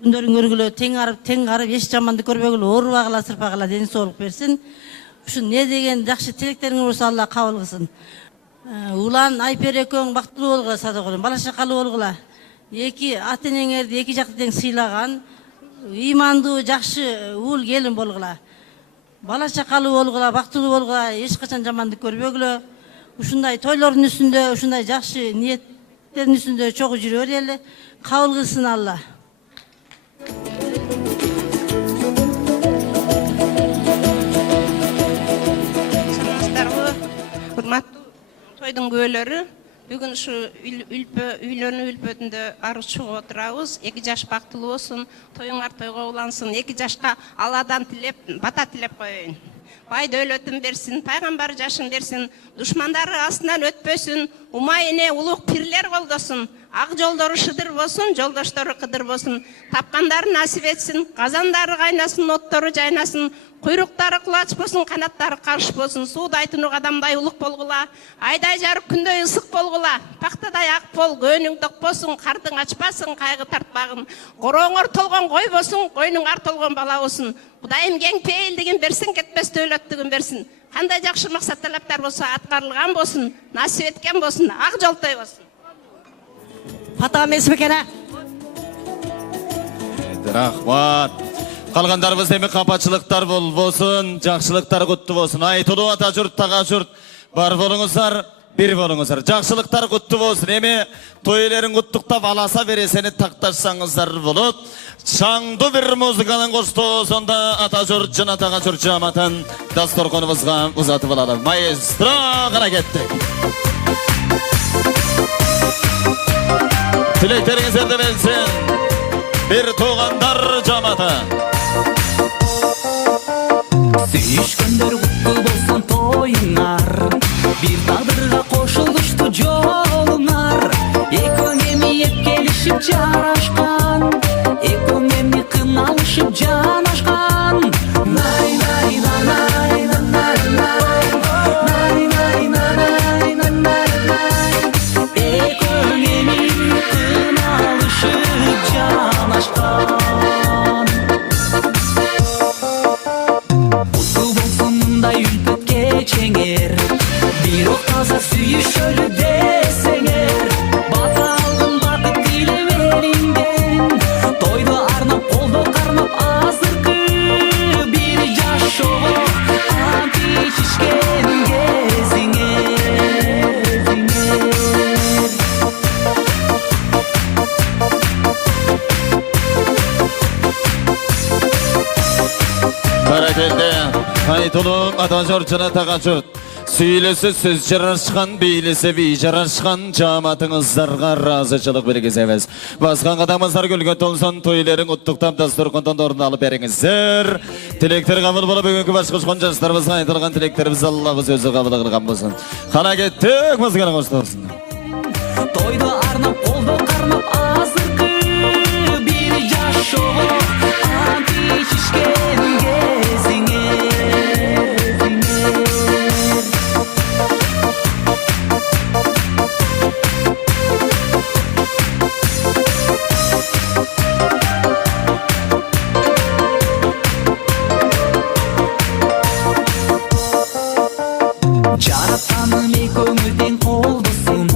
күндөрүн көргүлө, тең карып, эч жаманды көрбөгүлө, оорубагыла, сырпагыла, ден соолук берсин. Ушу не деген жакшы тилектериңер болсо Алла кабыл кылсын. Улан Айпер экөөң бактылуу болгула, садак болон, бала чакалуу болгула. Эки ата-энеңерди эки жакты тең сыйлаган, ыймандуу, жакшы уул келин болгула. Бала чакалуу болгула, бактылуу болгула, эч качан жаманды көрбөгүлө. Ушундай тойлордун үстүндө, ушундай жакшы ниеттердин үстүндө чогуу жүрө берели. Кабыл кылсын Алла. Урматтуу тойдун күбөлөрү, бүгүн ушу үйлөнүү үлпөтүндө арыз чыгып отурабыз. 2 жаш бактылуу болсун, тоюңар тойго улансын. 2 жашка Алладан тилеп, бата тилеп коеюн. Бай дөөлөтүн берсин, пайгамбар жашын берсин, душмандары астынан өтпөсүн, умай эне улук пирлер колдосун, ак жолдору шыдыр болсун, жолдоштору кыдыр болсун, тапкандары насип этсин, казандары кайнасын, оттору жайнасын, куйруктары кулач болсун, канаттары карыш болсун, суудай тунук адамдай улук болгула, айдай жарык күндөй ысык болгула, пактадай ак бол, көөнүң токпосун, кардың ачпасын, кайгы тартпагын, корооңор толгон кой болсун, койнуң ар толгон бала болсун. Кудайым кең пейилдигин берсин, кетпес дөөлөттүгүн берсин. Кандай жакшы максат талаптар болсо аткарылган болсун, насип эткен болсун, ак жолтой болсун. Пата емес бекен, а? Рахмат. Қалғандарымыз деме қапатшылықтар болсын, жақшылықтар құтты болсын. Айтылу ата жұрт, таға жұрт, бар болыңыздар, бір болыңыздар. Жақшылықтар құтты болсын. Еме тойлерін құттықтап аласа бересені тақташсаңыздар болып. Шаңды бір музыканың қошты, сонда ата жұрт, жын атаға жұрт жаматын дастарханымызға ұзатып алады. Маэстро ғана кеттік. Тілектеріңіздерді білсін. Bir туғандар жаматы. Сүйішкендер құтты болсын тойыңар, бір тағдырға қошылышты жолыңар. Екөңемі епкелішіп жарашқан, екөңемі қыналышып жанашқан. Най, най, най, най, най, най, най, най, най, най, най. Екөңемі қыналышып жанашқан. Құтты болсын мұндай үлпітке чеңер, бір оқ таза сүйішөлі десеңер. Бата алдым бақыт тілеуеліңден, тойды арнап қолды қармап азырқы. Bir жаш шоқ ант ішішкен кезіңер. Бәрекелді, айтылу ата жұрт, жын атаға жұрт. Сөйлесі сөз жарашқан, бейлесі бей жарашқан, жаматыңыздарға разышылық бергіземіз. Басқан қадамыздар гүлге толсын, тойлерін ұттықтап дастархандан орын алып беріңіздер. Тілектер қабыл болып, бүгінгі башқышқан жастарымызға айтылған тілектеріміз Аллахыз өзі қабыл қылған болсын. Қана кеттік, музыканы қошты болсын. Тойды арнап қолды қармап азырқы, бір жаш шоқ ант ішішкен кезіңер. Жаратқаным көңілден қолдысын,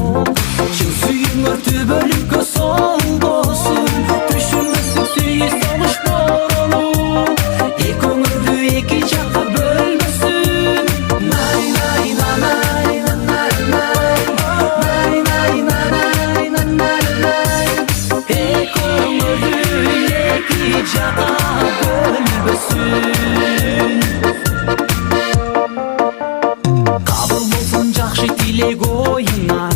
шын сүйіңір түбілікке сол болсын. Түшінбісі сүйі соғыш боролу, көңілді екі жаққа бөлмесін. Най, най, най, най, най, най, най, най, най, най, най. Көңілді екі жаққа бөлмесін. Қабыл болсын жақшы тілек ойыңар,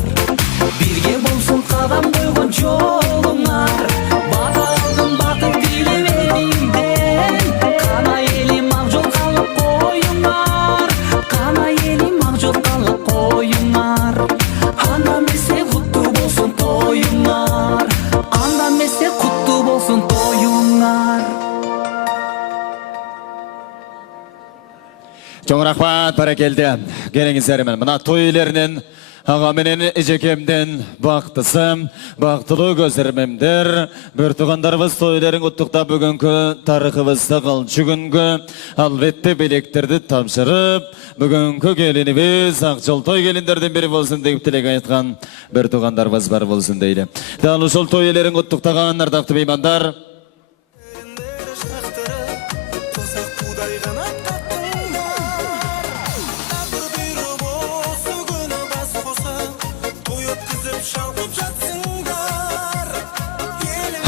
бірге болсын қадам қойған жолыңар. Бата алдым бақыт тілеуеліңден, қана елім ақ жол қалып қойыңар. Қана елім ақ жол қалып қойыңар. Анда месе құтты болсын тойыңар, анда месе құтты болсын тойыңар. Чоң рахмат, бәрекелді. Келіңіздермен, мына тойлерінен, ағаменен ежекемден бақтысым, бақтылы көзірмемдер. Бір туғандарымыз тойлерін ұттықта бүгінгі тарихыбызды қалшы күнгі албетті білектерді тапшырып, бүгінгі келініміз ақжол той келіндерден бері болсын деп тілек айтқан бір туғандарымыз бар болсын дейді. Дәл сол тойлерін ұттықтаған ардақты меймандар,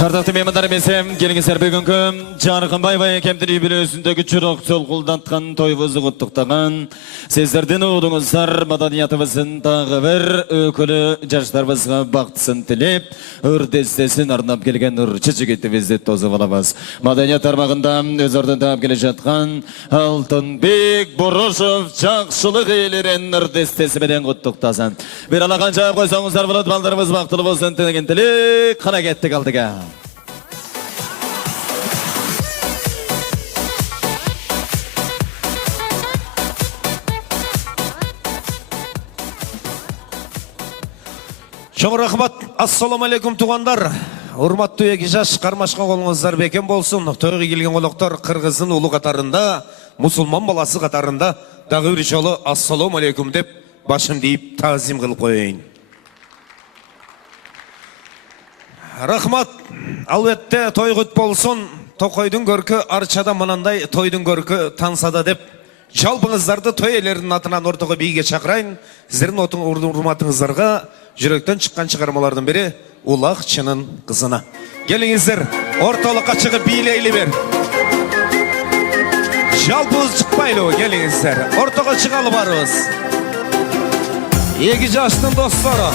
ардақты меймандарымызым, келіңіздер бүгінгі жарқын бай-бай кемдір үйбілесіндегі чүрік сол қолдантқан тойвызы құттықтаған. Сіздерден ұлыңыздар маданиятымыздың тағы бір өкілі жаштарымызға бақтысын тілеп, үрдестесін арнап келген ұрчы жігітімізді тозып аламыз. Маданият тармағында өз ордын тағып келе жатқан Алтынбек Бұрышев жақшылық елерін үрдестесіменен құттықтасын. Bir алақан жауап қойсаңыздар болады, балдарымыз бақтылы болсын деген тілек, қана кеттік алдыға. Чоң рахмат, ассаламу алейкум туғандар. Урматтуу эки жаш кармашкан колуңуздар бекем болсун. Тойго келген коноктор кыргыздын улуу катарында, мусулман баласы катарында дагы бир жолу ассаламу алейкум деп башымды ийип таазим кылып коеюн. рахмат. Албетте той құт болсын. Тоқойдың көркі арчада мынандай тойдың көркі тансада деп. Жалпыңыздарды той елерінің атынан ортаға биге шақырайын. Сіздердің отың урматыңыздарға жүректен шыққан шығармалардың бірі Улақ Чынын қызына. Келіңіздер, орталыққа шығып билейлі бер. Жалпыңыз шықпайлы, келіңіздер. Ортаға шығалы барыңыз. Екі жастың достары.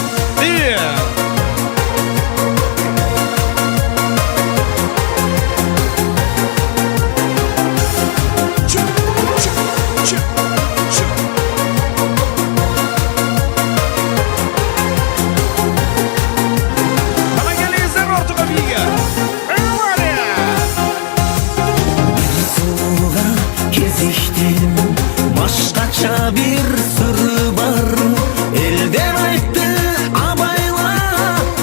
Başkaça bir sırrı var. Elden ayttı abayla.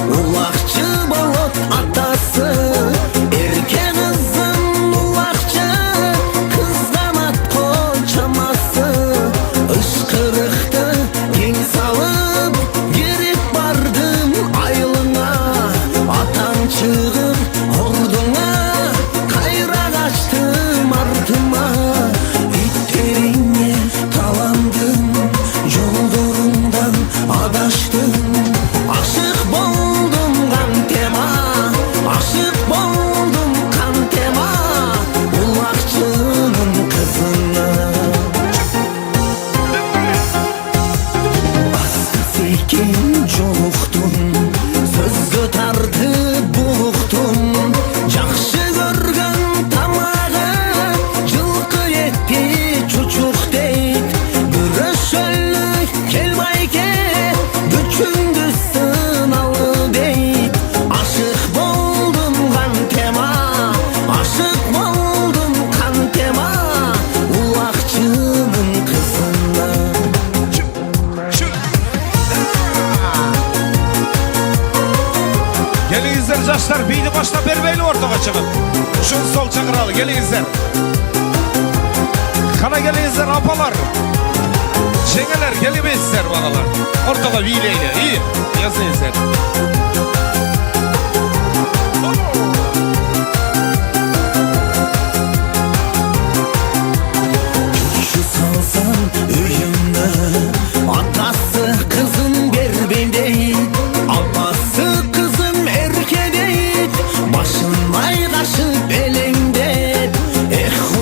Ulakçı bolot atası. Erken kızın ulakçı. Kızdan at koçaması. Işkırıktı gen salıp. Girip bardım aylına. Atan çıgıp orduna. Kayra kaçtım ardıma. İtterine talandım. Yollarından adaştım. Aşık boldum kantema. Aşık boldum kantema. Ulakçının kızına. Bastı sekin joluktun. Söz götardı buluktun. Жақшы көрген тамағы жылқы етті чучук дейт. Бүрөшөлүк келбайке бүчүңдү сыналы дейт. Ашык болдум кантема, ашык болдум кантема. Улакчынын кызына. Gelingizler жаштар, бейді баштап бермейлі ортаға шығып. Шын сол чақыралы, келіңіздер. Қана келіңіздер, апалар. Жеңелер, келемейсіздер, бағалар. Ортаға билейлі, языңыздар. Şu salsan uyumda. Atası kızın berbeydi. Abası kızım erkedeydi. Başınday kaşıp elinde.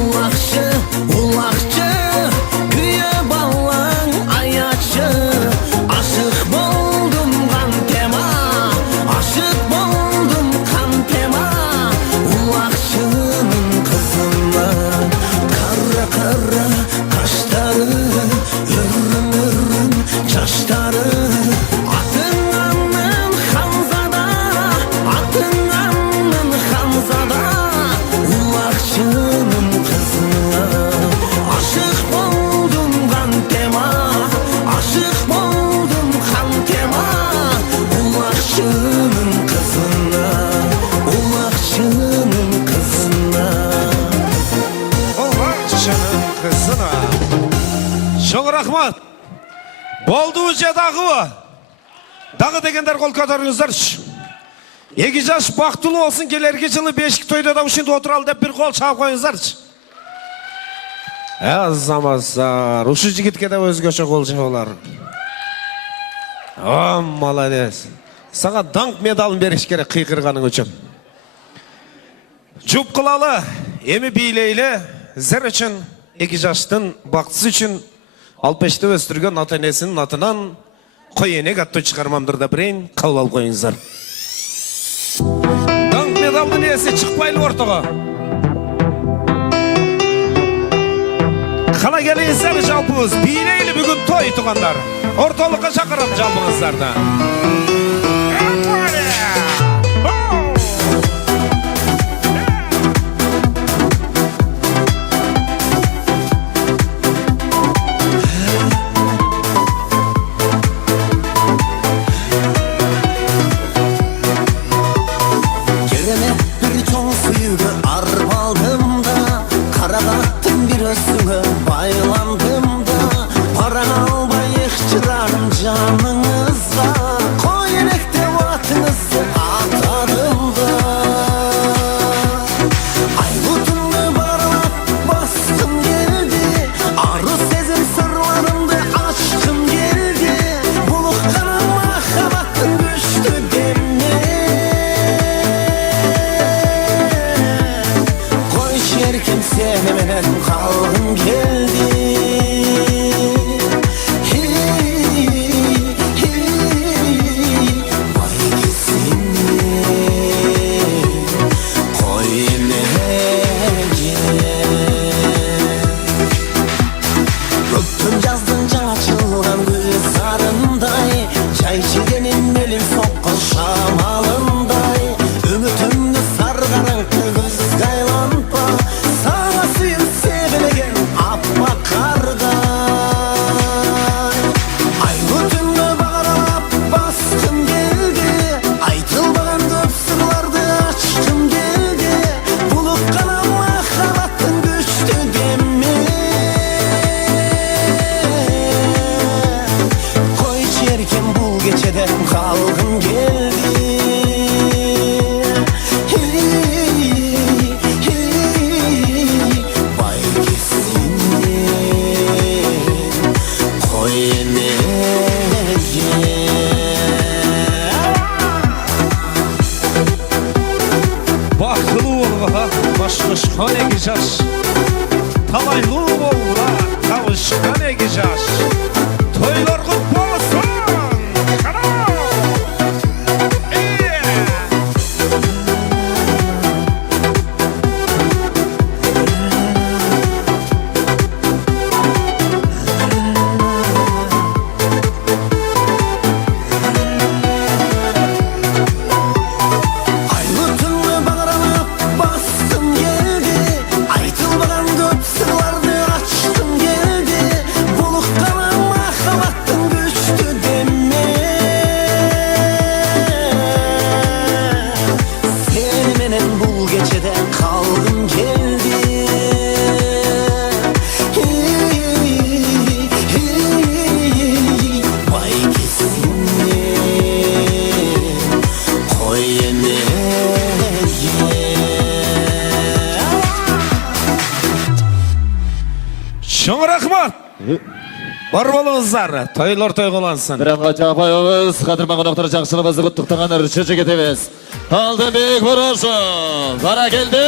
Ulakçı, ulakçı. Güye ballan ayaçı. Aşık boldum kantema. Aşık boldum kantema. Ulakçının kızına. Kara kara kaşları. Ürün ürün çaşları. Atın anın Hamzada. Atın anın Hamzada. Ulakçının kızına. Aşık boldum kantema. Aşık boldum kantema. Ulakçının kızına. Ulakçının kızına. Улақчының қызына. Шоң рахмат. Болды жадағы. Дағы дегендер қол көтеріңіздер. Екі жас бақтылы болсын, келерге жылы бешік тойда да үшінде отыралы деп бір қол шап қойыңыздар. Азамаздар, ұшы жігітке де өзгеше қол жауылар. Молодец. Саға даңқ медалын беріш керек қиқырғаның үшін. Жұп қылалы, емі билейлі, зір үшін, екі жастың бақтысы үшін, алпешті өстірген ата-енесінің атынан қойенек атты шығармамдырда бірейін, қабыл ал қойыңыздар. Даңқ медалдың есі шықпайлы ортаға. Қана келіңіздер жалпыңыз, билейлі бүгін той туғандар. Орталыққа шақырам жалпыңыздарды. Yerine bir ton suyu arıp aldım da. Kara kattım bir özüne baylandım da. Paran albay çırar canınızda. 2 жаш. Toylar kutlu olsun. Aylıtını bağrama bastım geldi. Aytılmadan göp sırlardı açtım geldi. Bulukkana mahkabattın güçtü demme. Seni menen bul geçeden kaldım geldi. Vay kesinlikle koy yemeğe. Şoň rahmat. Bar bolыңыздар. Toylar toygulansın. Birazga çapayız, kadirman konaklar жақсылығызды құттықтаған үрші кетебіз. Алтынбек Борашов, бара келді.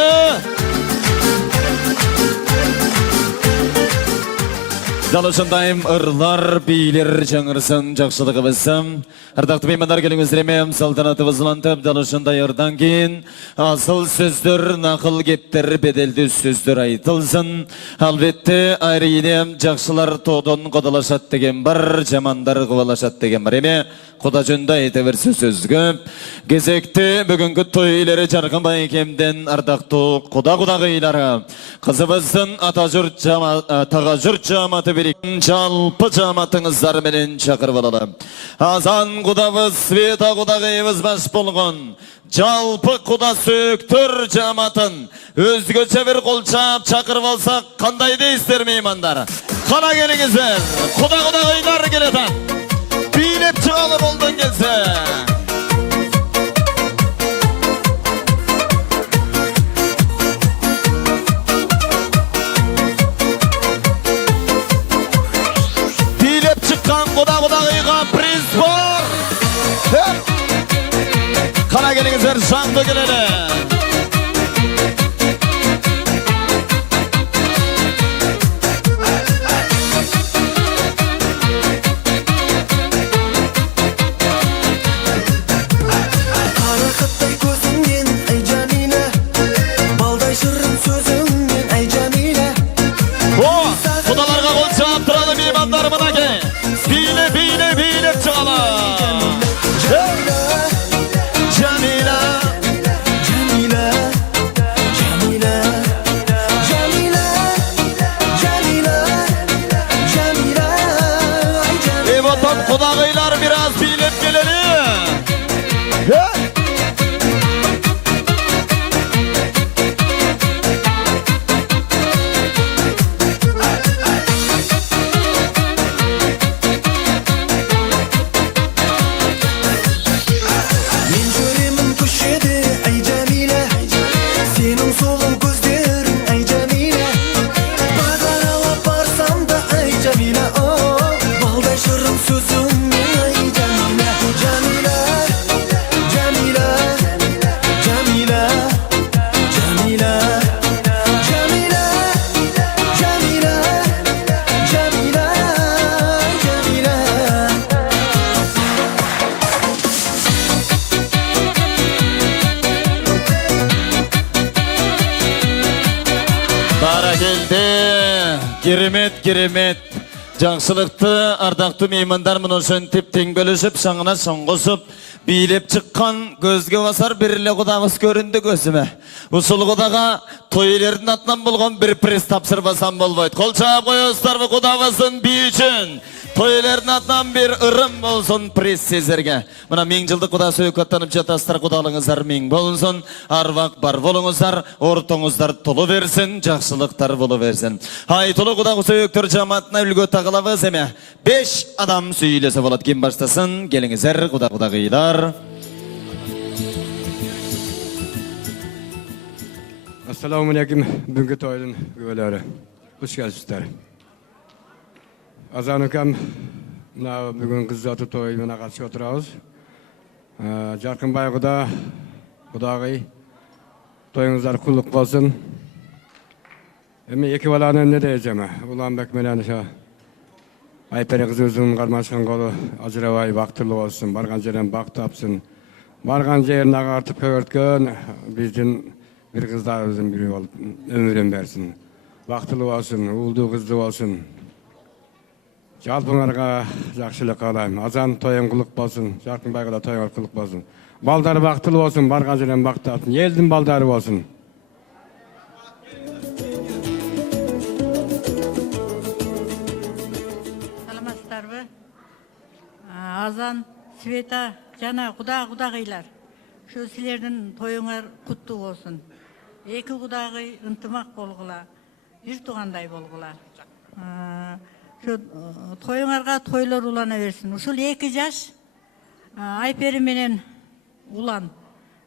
Жалышындайым ырлар, бийлер жаңырсын, жақшылығыбызым. Ардақты меймандар келіңіздіремем, салтанатыбызлантып, жалышындай ырдан кейін, асыл сөздер, нақыл кептер, беделді сөздер айтылсын. Албетте, айрейнем, жақшылар тодын қодалашат деген бар, жамандар қывалашат деген бар. Еме, Құда жөнді айты бір сөзгіп. Кезекті бүгінгі тойлері жарқынбай кемден ардақты құда-құдағилары. Қызымыздың таға жұрт жаматы берек. Жалпы жаматыңыздар менен шақырып алады. Азан құдабыз, света құдағайымыз баш болған. Жалпы құда сөктір жаматын. Өзгөче бір қолчап шақырып алсақ, қандай дейсіздер меймандар? Қана келіңіздер, құда-құдағилар келетін. Билеп çıkalım oldan gelse. Bilep çıkan kuda-kudağıyla priz var. Kana gelinizler şanlı gelene. Karakatтай көзіңнен ай Jamila, балдай шырын сөзіңнен ай Jamila. Kudalarga kol çağıp duralım imanlar mınake. Bilep çıkalım. Jamila, Jamila, Jamila, Jamila, Jamila, Jamila, Jamila, ay Jamila. Evotan kudağıylar biraz bilip gelelim. Мен жүремін көшеде ай Jamila, сенің сұлу көздерің ай Jamila. Базаралап барсам да ай Jamila, балдай шырын сөзіңмен ай Jamila. Jamila, Jamila, Jamila, Jamila, Jamila, Jamila, Jamila, Jamila. Bara geldi. Kirimet. Жақсылықты ардақты меймандар мұнысын теп-тең бөлішіп, шаңына шаңғысып, билеп шыққан көзге басар бірлі құдағыз көрінді көзіме. Ұсыл құдаға тойлердің атынан болған бір пресс тапсырбасан болбайды. Қол шағып қойыстар бұл құдағыздың бейшін. Toylarının atынан bir ırım bolsun press sezerge. Mına 1000 жылдық құда сөйкаттанып жатастар құдалыңыздар 1000 болынсын. Арвақ бар болыңыздар, ортоңыздар толы берсін, жақсылықтар болы берсін. Айтылы құда сөйктір жаматына үлгі тағылабыз еме. 5 адам сөйлесі болады. Кем баштасын, келіңіздер құда-құдағилар. Assalamualaikum бүгінгі тойдың көбелері. Құш келсіздер. Азан үкем, бүгін қыз заты тойына қатысып отырамыз. Жарқынбай құдағи, тойыңыздар құллық болсын. Эми екі баланы не дейсем, Уланбек менен Айпери кызыбыздын кармашкан колу ажырабай бактылуу болсун, барган жерден бак тапсын. Барган жерин агартып көгөрткөн биздин бир кыздарыбыздын бири болуп өмүрүн берсин. Бактылуу болсун, уулдуу кыздуу болсун. Жалпыңарга жакшылык каалайм. Азан тоюң кулук болсун, Жаркынбайга да тоюңар кулук болсун. Балдар бактылуу болсун, барган жерден бак тапсын. Элдин балдары болсун. Саламатсыздарбы? Азан, Света жана кудагыйлар. Şu силердин тоюңар куттуу болсун. Эки кудагый ынтымак болгула, бир туугандай болгула. Şu toyuңарга тойлор улана берсин. Ушул 2 жаш Айпери менен улан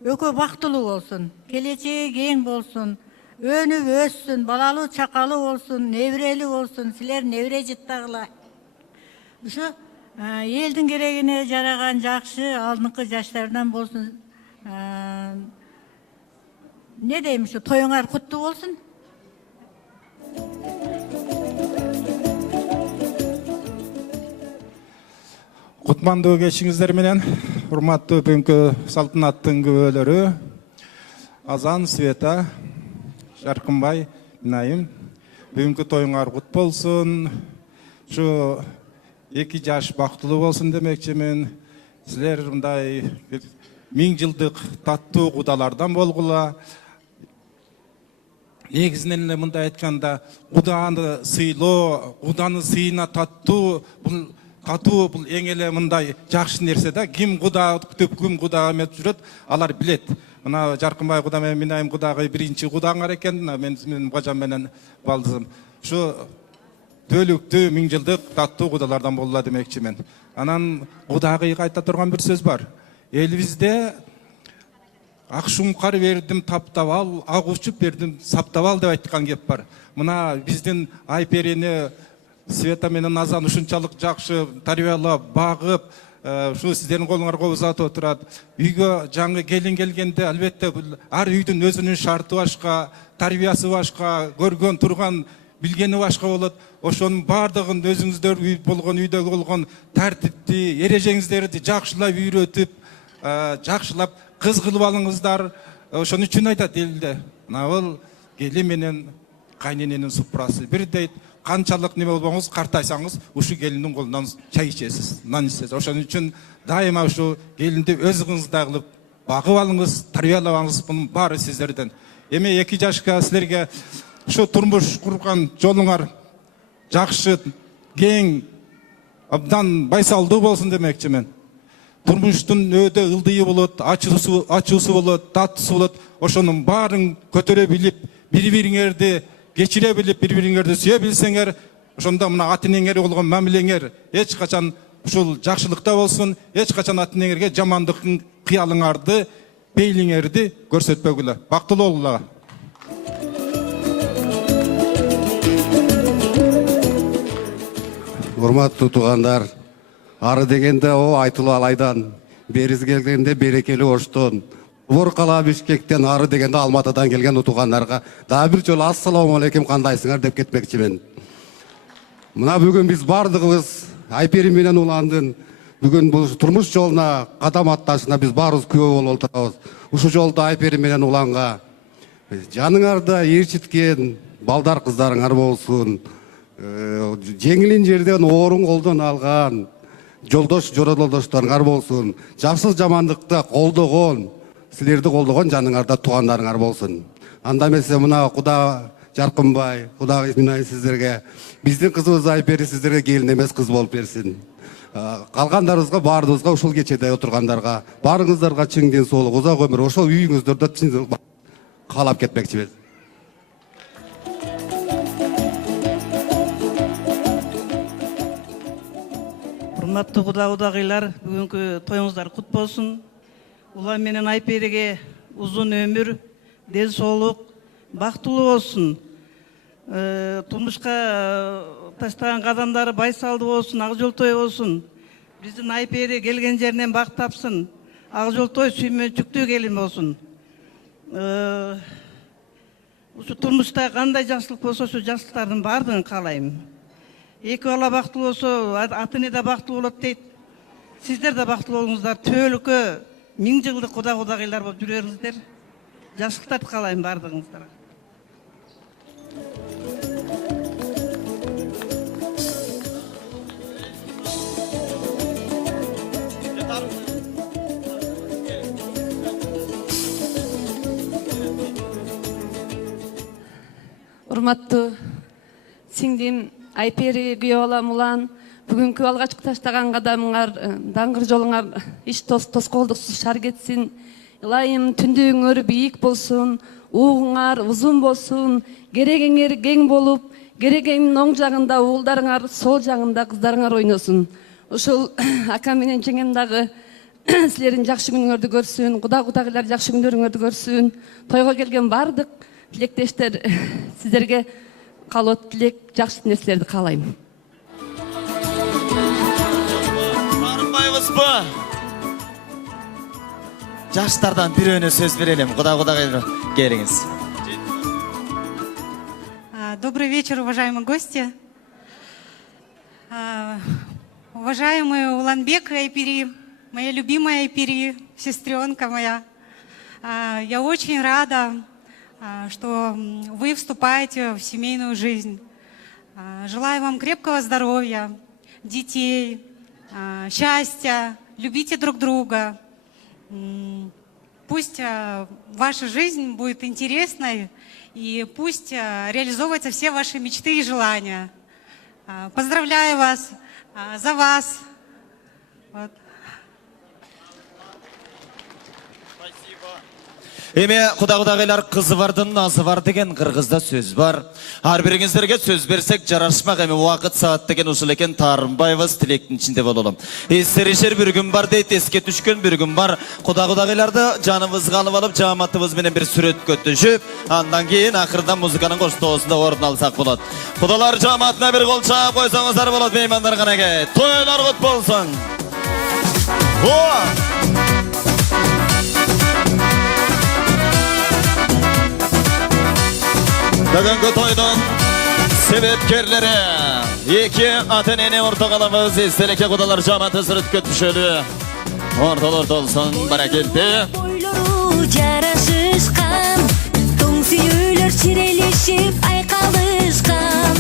өкө бактылуу болсун, келечеги кең болсун, өнүп өссүн, балалуу чакалуу болсун, небирелүү болсун, силер небире жыттагыла. Ушу элдин керегине жараган жакшы алдыңкы жаштардан болсун. Не дейм, ушу тоюңар куттуу болсун. Кутмандуу кечиңиздер менен, урматтуу бүгүнкү салтанаттын күбөлөрү, Азан, Света, Жаркынбай, Минайым, бүгүнкү тоюңар кут болсун. Ушу 2 жаш бактылуу болсун демекчимин. Силер мындай 1000 жылдык таттуу кудалардан болгула. Негизинен эле мындай айтканда, куданы сыйлоо, куданы сыйына таттуу, бул татуу бул эң эле мындай жакшы нерсе да. Ким куда күтүп, ким куда эметип жүрөт, алар билет. Мына Жаркынбай куда менен Минайым кудагы биринчи кудаңар экен, менин бажам менен балдызым. Ушу төлүктүү 1000 жылдык таттуу кудалардан болула демекчимин. Анан кудагыйга айта турган бир сөз бар. Элибизде ак шумкар бердим таптабал, ак учуп бердим саптабал деп айткан кеп бар. Мына биздин Айперини Света менен Азан ушунчалык жакшы тарбиялап, багып, ушу сиздердин колуңарга узатып отурат. Үйгө жаңы келин келгенде албетте ар үйдүн өзүнүн шарты башка, тарбиясы башка, көргөн турган билгени башка болот. Ошонун бардыгын өзүңүздөр болгон үйдө болгон тартипти, эрежеңиздерди жакшылап үйрөтүп, жакшылап кыз кылып алыңыздар. Ошон үчүн айтат элде. Мына келин менен кайнененин супрасы бир дейт. Канчалык неме болбоңуз, картайсаңыз, ушу келиндин колунан чай ичесиз, нан ичесиз. Ошон үчүн дайыма ушу келинди өз кызыңыздай кылып багып алыңыз, тарбиялабаңыз. Бунун баары сиздерден. Эми 2 жашка силерге ушу турмуш курган жолуңар жакшы, кең, абдан байсалдуу болсун демекчимин. Турмуштун өйдө ылдыйы болот, ачуусу болот, таттуусу болот. Ошонун баарын көтөрө билип, бири-бириңерди кечире билип, бири-бириңерди сүйө билсеңер, ошондо мына ата-энеңер болгон мамилеңер эч качан ушул жакшылыкта болсун, эч качан ата-энеңерге жамандыктын кыялыңарды, пейлиңерди көрсөтпөгүлө. Бактылуу болгула. Урматтуу туугандар, ары дегенде о айтылуу алайдан, бериз келгенде берекелүү Оштон, Боркала Бишкектен, ары дегенде Алматыдан келген туугандарга дагы бир жолу ассаламу алейкум, кандайсыңар деп кетмекчимин. Мына бүгүн биз бардыгыбыз Айпери менен уландын бүгүн бул турмуш жолуна кадам атташына биз баарыбыз күбө болуп отурабыз. Ушу жолдо Айпери менен уланга жаныңарда ээрчиткен балдар кыздарыңар болсун. Жеңилин жерден оорун колдон алган жолдош жородолдошторуңар болсун. Жакшы жамандыкта колдогон, силерди колдогон жаныңарда туугандарыңар болсун. Анда эмесе мына Куда Жаркынбай, Куда Минай сиздерге, биздин кызыбыз Айпери сиздерге келин эмес кыз болуп берсин. Калгандарыбызга, баарыбызга, ушул кечеде отургандарга, баарыңыздарга чың ден соолук, узак өмүр, ошол үйүңүздөрдө чын каалап кетмекчибиз. Урматтуу кудагыйлар, бүгүнкү тоюңуздар кут болсун. Улам менен Айпериге узун өмүр, ден соолук, бактылуу болсун. Турмушка таштаган кадамдары байсалдуу болсун, ак жолтой болсун. Биздин Айпери келген жеринен бак тапсын. Ак жолтой сүймөнчүктүү келин болсун. Ушу турмушта кандай жакшылык болсо, ушу жакшылыктардын баардыгын каалайм. эки бала бактылуу болсо ата эне да бактылуу болот дейт. Сиздер да бактылуу болуңуздар, түбөлүккө 1000 жылдык кудагыйлар болуп жүрөңүздөр. Жакшылыктарды каалайм бардыгыңыздарга. Урматтуу сиңдим Айпери күйөө балам улан, бүгүнкү алгачкы таштаган кадамыңар, даңгыр жолуңар иш тоскоолдуксуз шар кетсин. Илайым түндүгүңөр бийик болсун, угуңар узун болсун, керегеңер кең болуп, керегеңдин оң жагында уулдарыңар, сол жагында кыздарыңар ойносун. Ушул акам менен жеңем дагы силердин жакшы күнүңөрдү көрсүн, кудагыйлар жакшы күндөрүңөрдү көрсүн. Тойго келген бардык тилектештер сиздерге калот тилек, жакшы нерселерди каалайм. Барынбайбызбы? Жаштардан бирөөнө сөз берелим. Кудагыйлар келиңиз. Добрый вечер, уважаемые гости. Уважаемый Уланбек Айпери, моя любимая Айпери, сестренка моя. Я очень рада, что вы вступаете в семейную жизнь. Желаю вам крепкого здоровья, детей, счастья, любите друг друга. Пусть ваша жизнь будет интересной, и пусть реализовываются все ваши мечты и желания. Поздравляю вас, за вас. Вот. Эме кудагыйлар кызы бардын назы бар деген кыргызда сөз бар. Ар бириңиздерге сөз берсек жарашмак, эми убакыт саат деген ушул экен. Таарынбайбыз тилектин ичинде бололум. Эстеришер бир күн бар дейт, эске түшкөн бир күн бар. Кудагыйларды жаныбызга алып алып, жамаатыбыз менен бир сүрөткө түшүп, андан кийин акырында музыканын коштоосунда орун алсак болот. Кудалар жамаатына бир кол чаап койсоңуздар болот меймандар канаке. Тойлор кут болсун. Бүгүнкү тойдун себепкерлери эки ата-эне ортого алабыз. Эстеликке кудалар жамааты сүрөткө түшөлү. Ортолор толсун, баракелди. Бойлору жарашышкан, тоң сүйүүлөр чирелешип айкалышкан.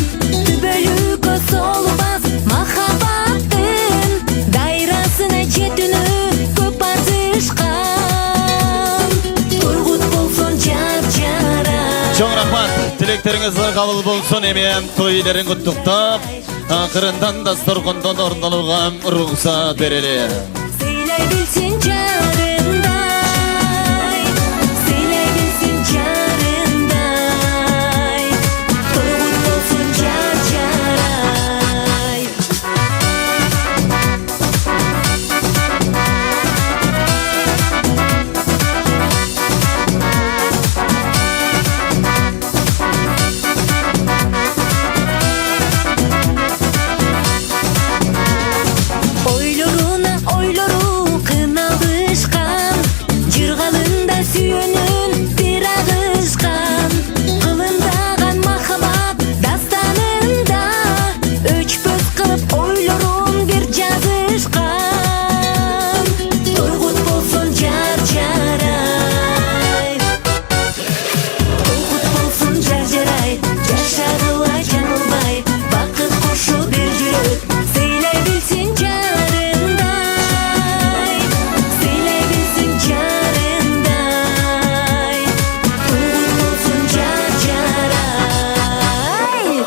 Түбөлүккө солубас махаббаттын дайрасына жетүүнү көп артышкан. Тургут болсун жап-жара. Чоң рахмат. Тілектеріңіз қабыл болсын. Емен той илерин куттуктап, акырындан дасторкондон орун алууга уруксат берели. Сыйлай билсин жарындай, сыйлай билсин жарындай. Тургут болсун жар-жарай. Ойлору кыналышкан, жыргалында сүйөнүн бир агышкан. Кылындаган махаббат дастанында өчпөс кылып ойлорун бир жазышкан. Тургут болсун жар-жарай. Тургут болсун жар-жарай. Жашагыла жаңылбай, бакыт кошу бир жүрөк. Сыйлай билсин жарындай, сыйлай билсин жарындай. Тургут болсун жар-жарай.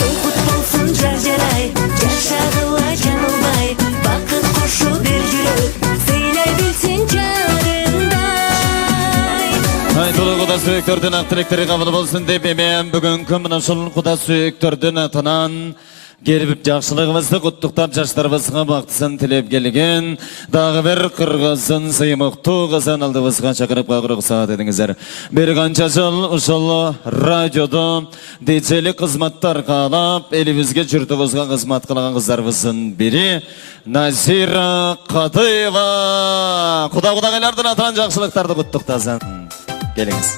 Тургут болсун жар-жарай. Жашагыла жаңылбай, бакыт кошу бир жүрөк. Сыйлай билсин жарындай. Айтылуу куда сүйөктөрдүн ак тилектери кабыл болсун деп, эмен бүгүнкү мына ушул куда сүйөктөрдүн атынан Gelip жақшылығымызды құттықтап жаштарымызға бақтысын тілеп келген, дағы бір қырғызын сыймықты қызын алдымызға шақырып рұқсат етіңіздер. Bir қанша жыл ұшылы радиода дейцелік қызматтар қалап, елімізге жұртымызға қызмат қылған қыздарымыздың бірі Назира Қатыева. Құда-құдағайлардың атынан жақшылықтарды құттықтасын. Келіңіз.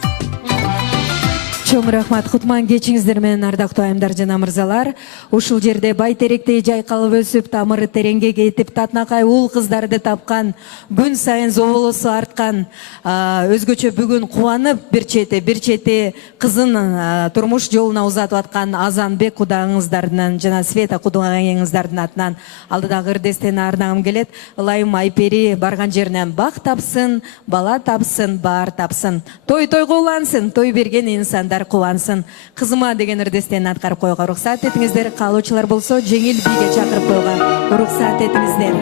Чоң рахмат, құтман кечиңиздер ардақты айымдар жана мырзалар. Ушул жерде байтеректей жайкалып өсүп, тамыры тереңге кетип, татнакай ул кыздарды тапкан, күн сайын зоболосу арткан, өзгөчө бүгүн кубанып бир чети кызын турмуш жолуна узатып аткан Азанбек кудагыңыздардын жана Света кудагыңыздардын атынан алдыдагы ырдестени арнагым келет. Ылайым Айпери барган жеринен бак тапсын, бала тапсын, баар тапсын. Той-тойго улансын, той берген инсандар кубансын. Кызыма деген ырдестени аткарып коюуга уруксат этиңиздер. Каалоочулар болсо жеңил бийге чакырып коюуга уруксат этиңиздер.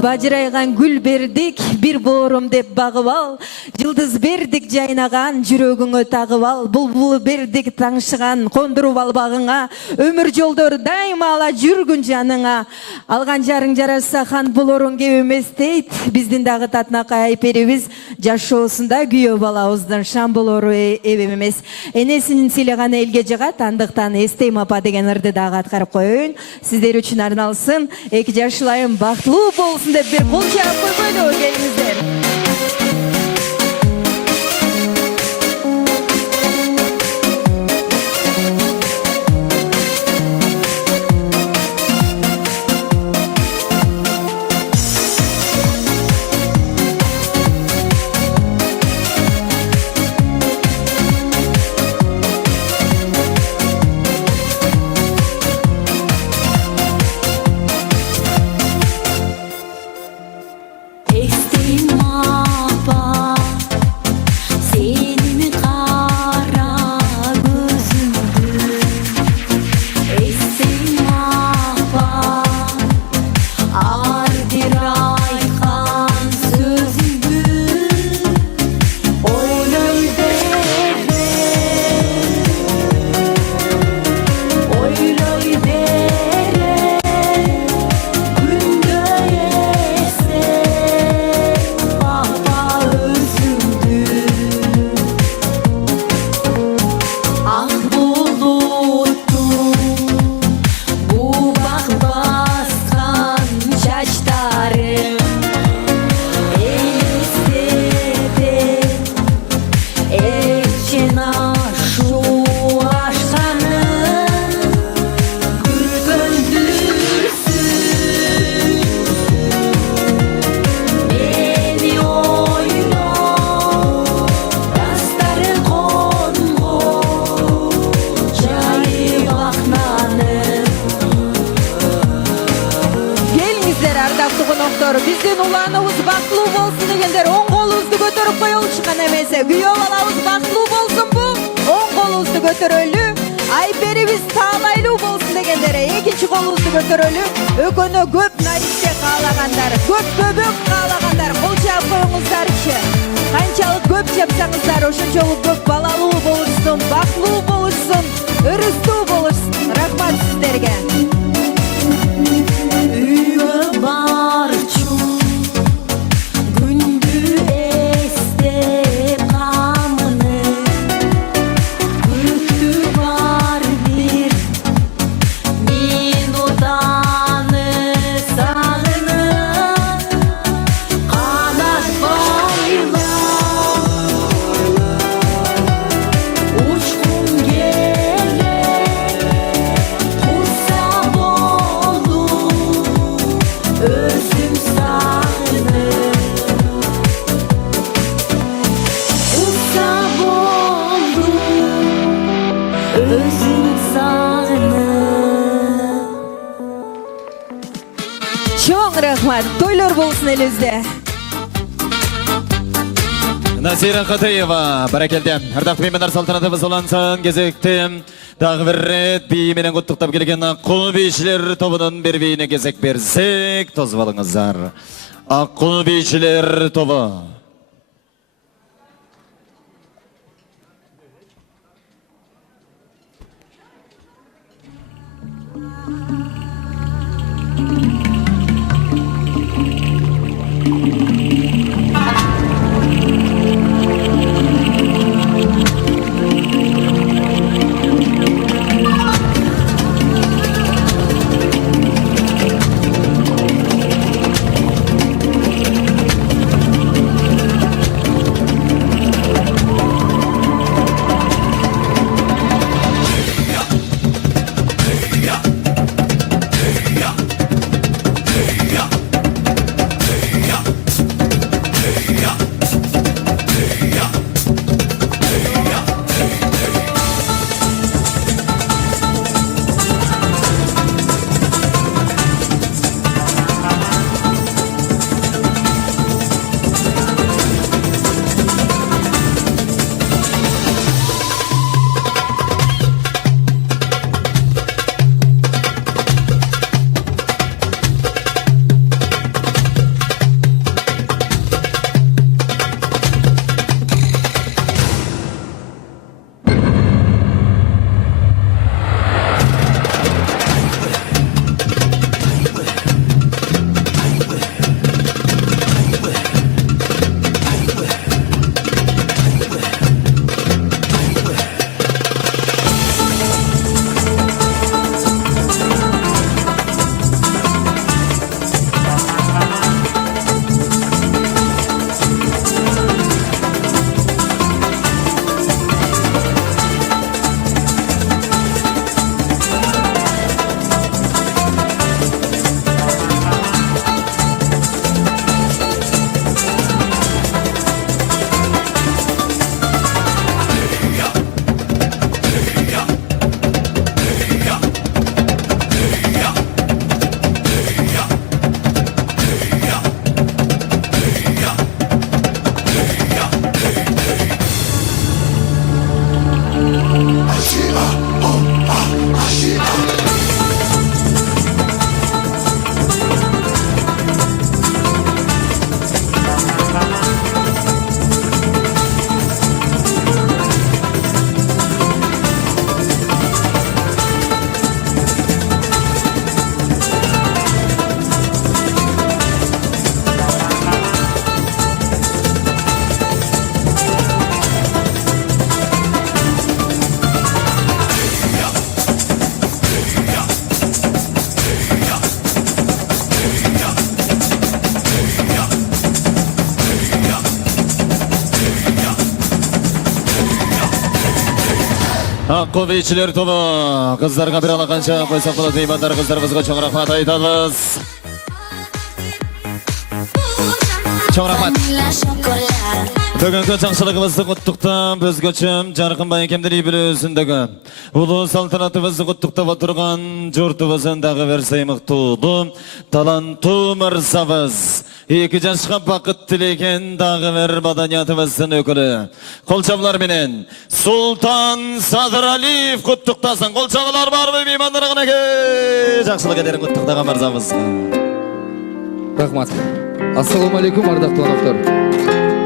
Бажырайган гүл бердик, бир боорум деп багып ал. Жылдыз бердик жайнаган, жүрөгүңө тагып ал. Булбул бердик таңшыган, кондуруп ал багыңа. Өмүр жолдор дайыма ала жүргүн жаныңа. Алган жарың жарашса хан болоруң кеп эмес дейт. Биздин дагы татнакай Айперибиз жашоосунда күйөө балабыздын шам болору эбем эмес. Энесин сыйлаган элге жагат, андыктан эстейм апа деген ырды дагы аткарып коеюн. Сиздер үчүн арналсын. Эки жашылайым бактылуу болсун деп бир кол чаап койгойлу келиңиздер. Биздин уланыбыз бактылуу болсун дегендер оң колубузду көтөрүп коелучу кана эмесе. Күйөө балабыз бактылуу болсунбу? Оң колубузду көтөрөлү. Айперибиз таалайлуу болсун дегендер экинчи колубузду көтөрөлү. Өкөнө көп наристе каалагандар, көп бөбөк каалагандар кол чаап коюңуздарчы. Канчалык көп чапсаңыздар ошончолук көп балалуу болушсун, бактылуу болушсун, өрүстүү болушсун. Рахмат сиздерге. Чоң рахмат, тойлор болсын элибизде. Насира Катаева, баракелде. Ардактуу меймандар, салтанатыбыз улансын кезекте дагы бир рет бии менен куттуктап келген Аккул бийчилер тобунун бир бийине кезек берсек, тосуп алыңыздар. Аккул бийчилер тобу. Аққу бейшілер тобы қыздарға бір алақанша қойсақ болады. Меймандар қыздарымызға чоң рахмат айтамыз. Чоң рахмат. Бүгінгі жақсылығымызды құттықтап, өзгөчім жарқын байкемдері білесіндігі. Ұлы салтанатымызды құттықтап отырған жұртымызындағы версаймық туды, таланту мырзабыз. 2 жасқа бақыт тілеген дағы бір маданиятымыздың өкілі. Қолшабылар менен Сұлтан Садыралиев құттықтасын. Қолшабылар бар бай меймандарығын әке. Жақсылық едерін құттықтаған мырзабыз. Рахмат. Ассалаумалейкум, ардақты қонақтар.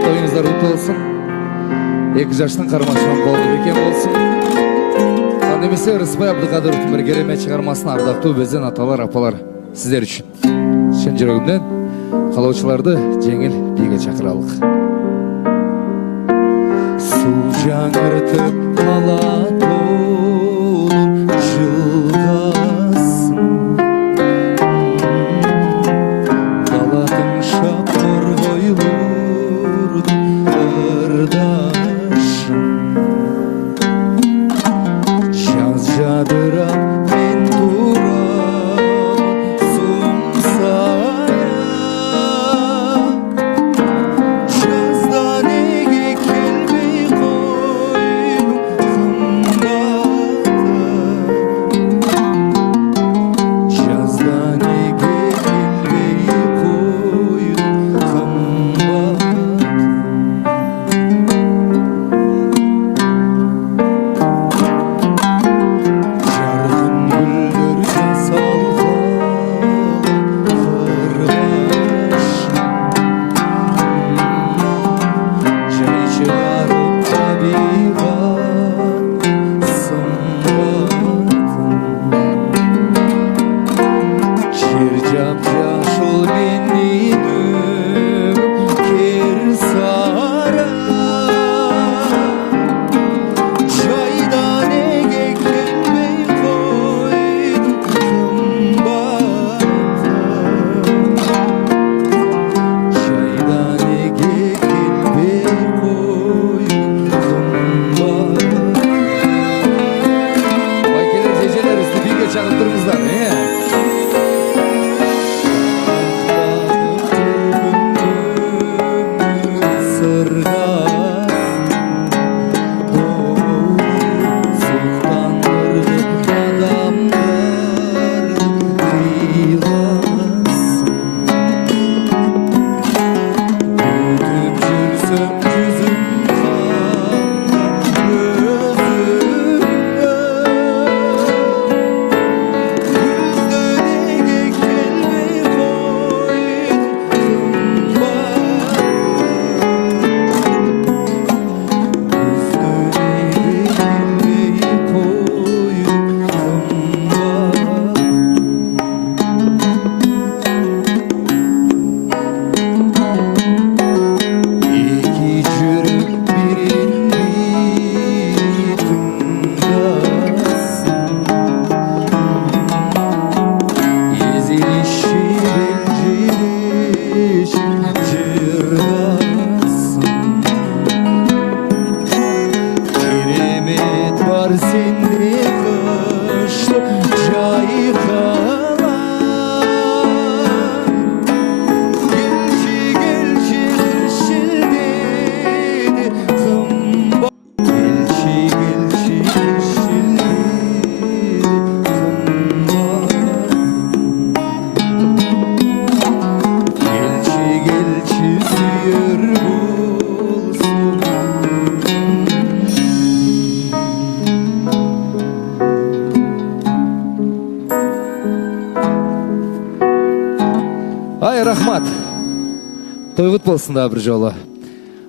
Тойыңыздар құтты болсын. 2 жаштың қармашқан қолды бекен болсын. Қандемесе Рыспай Абдықадыровтың бір керемет шығармасын ардақты безден аталар, апалар сіздер үшін. Шын жүрегімнен қалаушыларды жеңіл биге шақыралық. Су жаңғыртып қала толып жылғасын, далатын шапыр қойлырдың ырдашын. Жаз жадырап мен тұрамын сұмсая, жазда неге келмей қойдың қымбатым, жазда неге келмей қойдың қымбатым. Жарқын гүлдер жасалған қырғашын, жай шығарып табиғат сымбатын. Жер жап-жасыл менен өмір кер сара, жайда неге келмей қойдың қымбатым, жайда неге келмей қойдың қымбатым. Байкелер, жежелер, үсті биге шағып тұрыңыздар, рахмат. Той құт болсын да бір жолы.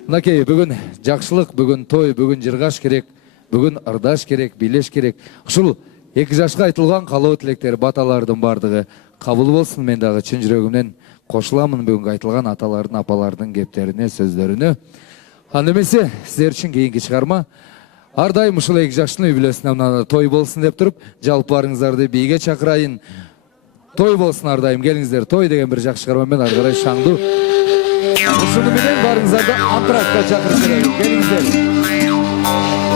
Мінекей, бүгін жақшылық, бүгін той, бүгін жырғаш керек, бүгін ырдаш керек, билеш керек. Ұшыл 2 жашқа айтылған қалау тілектер, баталардың бардығы қабыл болсын. Мен дағы шын жүрегімнен қосыламын бүгінгі айтылған аталардың, апалардың кептеріне, сөздеріне. Андемесе, сіздер үшін кейінгі шығарма. Ардайым ұшыл 2 жаштың юбилейсіне той болсын деп тұрып, жалпарыңыздарды биге шақырайын. Той болсын ардайым, келіңіздер. Той деген бір жақсы шығармамен арғарай шаңду. Ұшыны менен барыңыздарды антрактқа шақырып келіңіздер.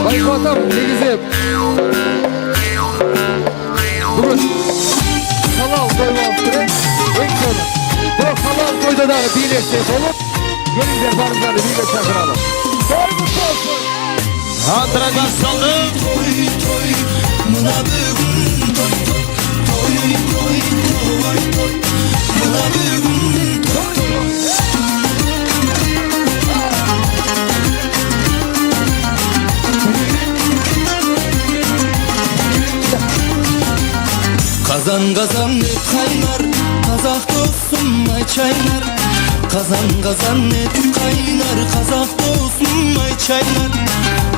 Байқотам, негізеп. дагы бийлешсе болуп, келиңдер барыңыздарды бийлеп чакыралы. Той кут болсун. Андра башталды. Мына бүгін той той, той той той той, мына бүгін той той. Қазан қазан ет қайнар, қазақ досым ай чайнар. Қазан қазан ет қайнар, қазақ досым ай чайнар.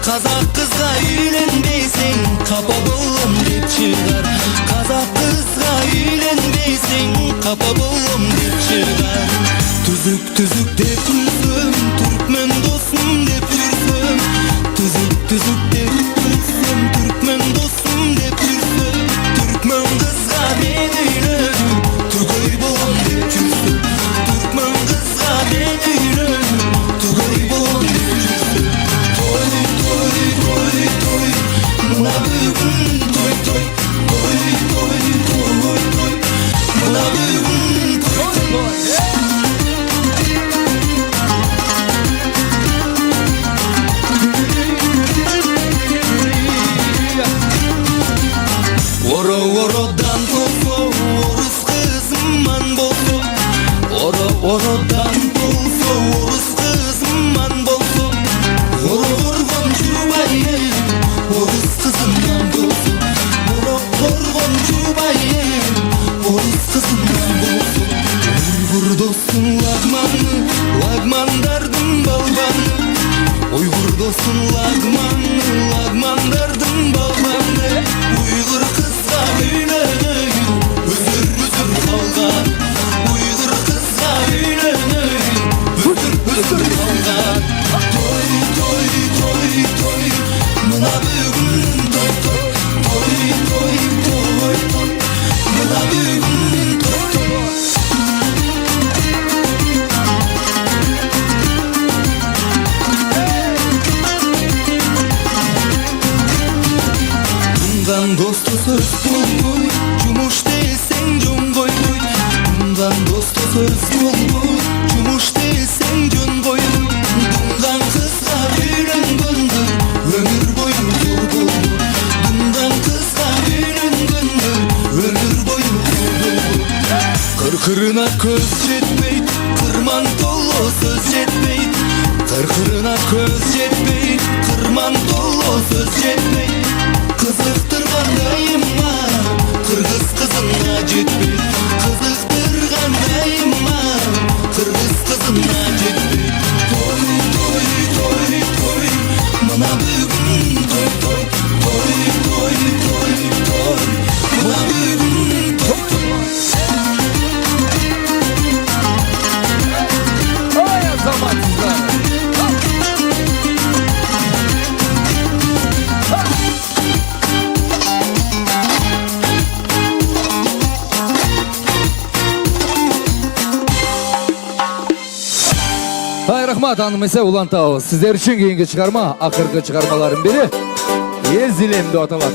Қазақ қызға үйленбейсең, қапа болам деп шығар. Қазақ қызға үйленбейсең, қапа болам деп шығар. Түзік түзік деп күлсем, түркмен досым деп жүрсем. Түзік түзік деп күлсем, түркмен досым деп жүрсем. Түркмен қызға мен үйлену, түгел болам деп жүрсем. Түркмен қызға мен үйлену, түгел болам деп жүрсем. Той той той той, мына бүгін той той, той той той той, мына бүгін той той. Oro-orodan bolso, orus kızımman bolso. Oro-orodan bolso, orus kızımman bolso. Oro-orgon jubaye, orus kızımman bolso. Oro-orgon jubaye, orus kızımman bolso. Uygur dostun lagmanı, lagmandardın balbanı. Uygur dostun lagmanı, lagmandardın balbanı. Uygur kızga үйленейін, үзір үзір қалған. Uygur kızga үйленейін, үзір үзір қалған. Той той той той, мына бүгін той той, той той той той, мына бүгін той той. Bundan dostu söz bulmuş, cumuş değilsen cun koy koy. Bundan dostu söz bulmuş, cumuş değilsen cun koy koy. Bundan kızga үйленгендер, ömür boyu yol boyu. Bundan kızga үйленгендер, ömür boyu yol boyu. Kırkırına köz жетпейт, kırman dolu söz жетпейт. Kırkırına köz жетпейт, kırman dolu söz жетпейт. Қызықтырғандайыма, қырғыз қызына жетпей. Қызықтырғандайыма, қырғыз қызына жетпей. Той той той той, мына бүгін той той, той той той той, мына бүгін той той. Ой, азаматсыздар. Ай, рахмат, аным эсе улантабыз. Сиздер үчүн кийинки чыгарма, акыркы чыгармалардын бири Эзилем деп аталат.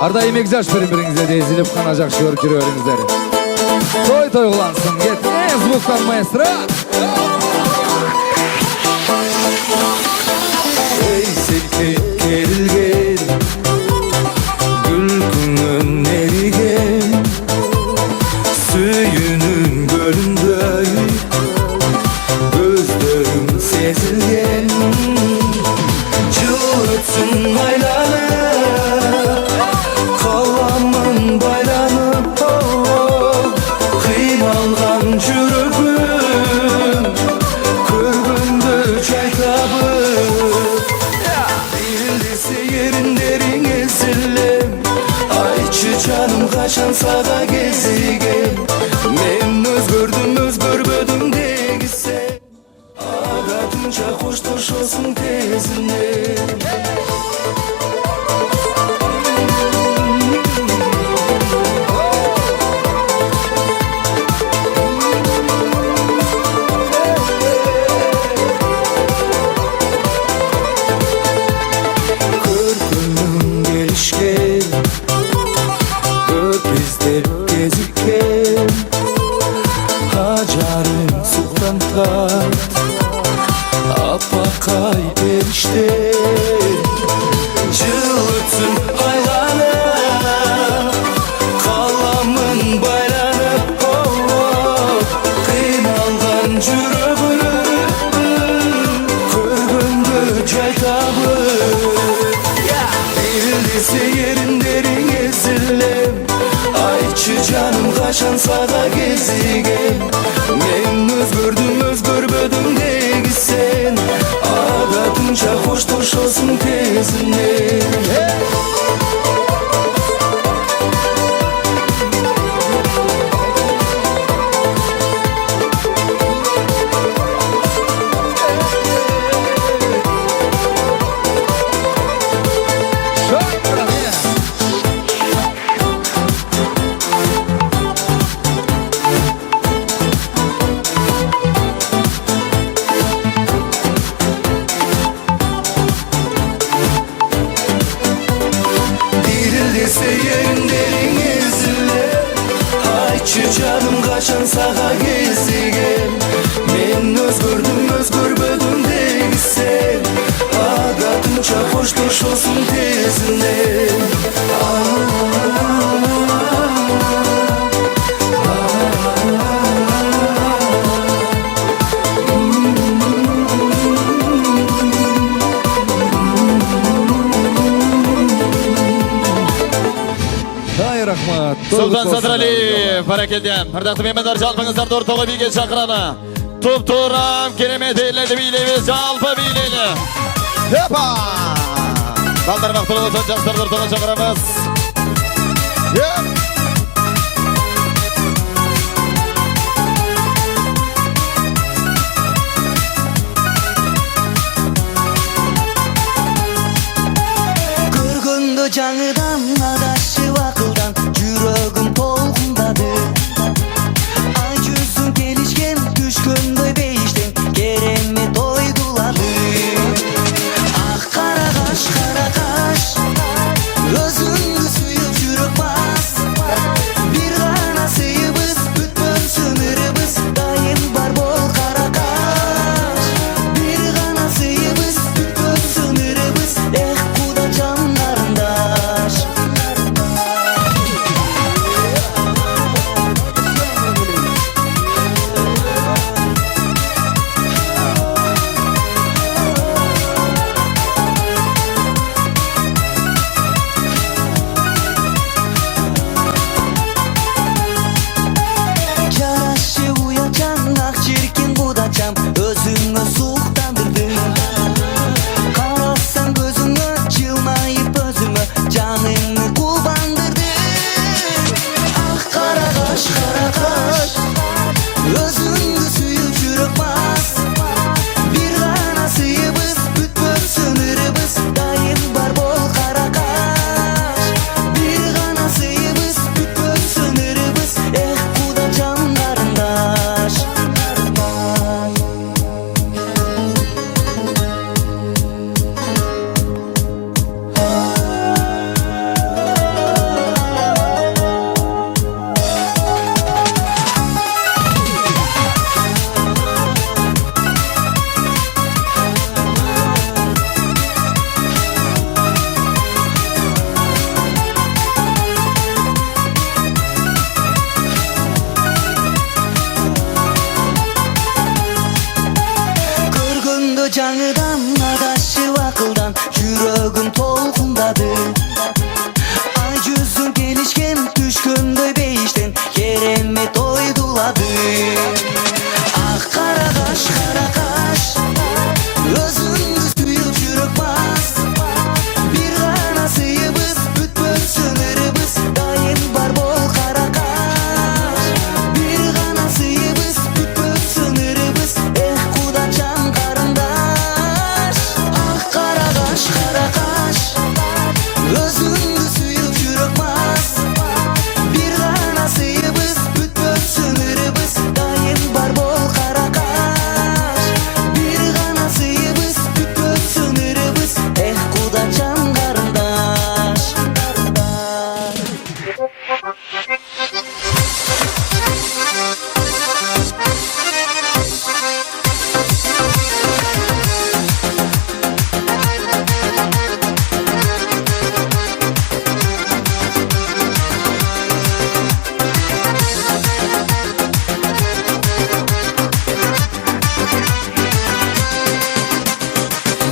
Ардайым эки жаш бири-бириңизге эзилип кана жакшы көрүп жүрө бериңиздер. Той кылансын, кет. Звуктан маэстро. Ey silkip kerilgen, gülkünün erigen, suyunun gölünde gözlerim sezilgen. Yıl ötsün aylanıp, kalamın baylanıp, kıymalgan жүрегім көргенде çaytabıp. Değildese yerindering ezilem, ayçı canım kaçan sağa gezigem. Men özgördüm özgörбөдüm дегисе, agatınca koştoşosun tezine. кезиген мен өзгөрбөдүм деги сен адатынча коштошосуң тезинен Canım kaçan sağa gezdigen men özgörbödüm deги sen adатынча коштошосуң тезинен Рахмат. Султан Садралиев, баракелден. Ардактуу меймандар, жалпыңыздарды ортого бийге чакыралы. Туп-турам керемет эйледи бийлейбиз, жалпы бийлейли. Хепа! Балдар бактылуу болсун, жаштарды ортого чакырабыз. Көргөндө жаңыдан адашып акылдан жүрөгүм толкундады ай жүзүң келишкен түшкөндөй бейиштен керемет ойдулады ак кара каш өзүңдү сүйүп жүрөк бас бир гана сыйыбыз бүтпөс өмүрүбүз дайым бар бол кара каш бир гана сыйыбыз бүтпөс өмүрүбүз эх куда жандарындаш жарашы уячан ак чиркин кудачам өзүңө суктандырдың карасаң көзүңө жылмайып өзүңө жаныңды кулбандырдың ак кара каш өзүңдү сүйүп жүрөк бас бир гана сыйыбыз бүтпөс өмүрүбүз дайым бар бол кара каш бир гана сыйыбыз бүтпөс өмүрүбүз эх куда жандарындаш көргөндө жаңыдан адашып акылдан жүрөгүм толкундады ай жүзүң келишкен түшкөндөй бейиштен керемет ойдулады ак кара каш өзүңдү сүйүп жүрөк бас бир гана сыйыбыз бүтпөс өмүрүбүз дайым бар бол кара каш бир гана сыйыбыз бүтпөс өмүрүбүз эх куда жан карындаш ак кара каш өзүңдү сүйүп жүрөк бас бир гана сыйыбыз бүтпөс өмүрүбүз дайым бар бол кара каш бир гана сыйыбыз бүтпөс өмүрүбүз эх куда жан карындаш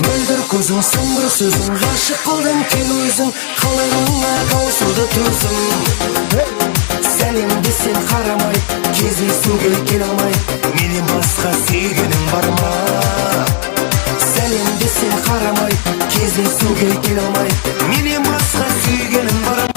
мөлдір көзің сыңғыр сөзің ғашық қылдың кел өзің қалағанға қауышуды төзім сен сәлемді сен қарамай, кездесуге келе алмай, менен басқа сүйгенің бар ма? Сәлемді сен қарамай, кездесуге келе алмай, менен басқа сүйгенің бар ма?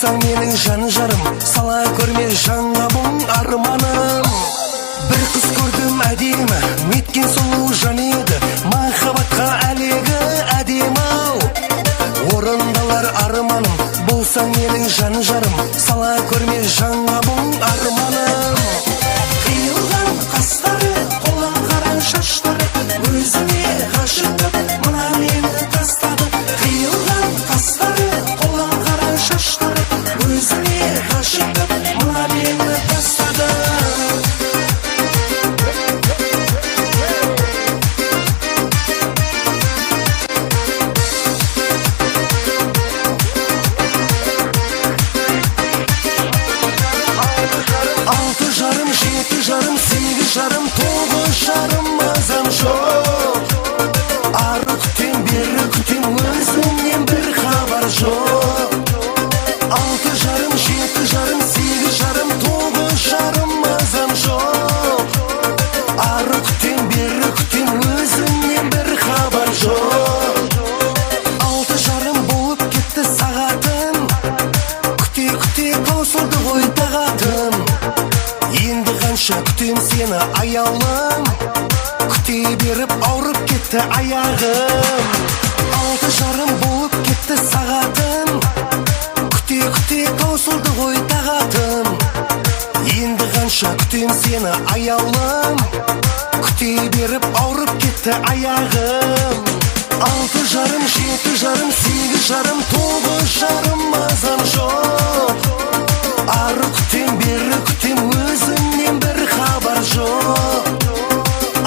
Менің жан жарым, сала көрме жанға мұң арманым. Бір қыз көрдім әдемі, неткен сұлу жан еді, махаббатқа әлегі әдемі-ау. Орындалар арманым, болсаң менің жан жарым, сала көрме жанға мұң арманым. Қиылған қастары, қола қара шаштары, өзіне ғашық мына мені тастады. Қиылған қастары, қола қара шаштары, өзіне ғашық мына мені тастады. Алты жарым, жеті жарым, сегіз жарым, тоғыз жарым мазам жоқ. Ары күтем, бері күтем, өзіңнен бір хабар жоқ. Алты жарым, жеті жарым, сегіз жарым, тоғыз жарым мазам жоқ. Ары күтем, бері күтем, өзіңнен бір хабар жоқ. Алты жарым болып кетті сағатым, күте-күте таусылды ғой тағатым. Енді қанша күтем сені аяулым, күте беріп ауырып кетті аяғым. Алты жарым болып кетті сағатым, күте-күте таусылды ғой тағатым. Енді қанша күтем сені аяулым, күте беріп ауырып кетті аяғым. Алты жарым, жеті жарым, сегіз жарым, тоғыз жарым мазам жоқ. Ары күтем, бері күтем, өзіңнен бір хабар жоқ.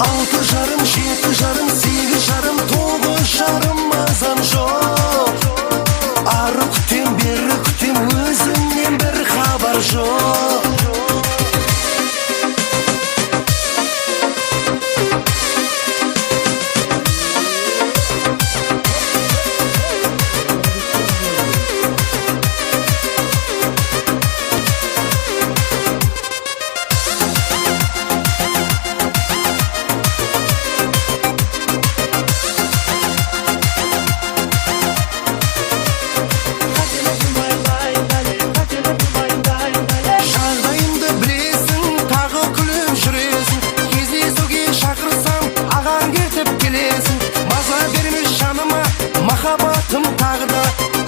Алты жарым, жеті жарым, сегіз жарым, тоғыз жарым мазам жоқ. Ары күтем, бері күтем, өзіңнен бір хабар жоқ. Жағдайымды білесің, тағы күліп жүресің. Кездесуге шақырсам, ағаң ертіп келесің. Маза бермес жаныма, махаббатым тағы да.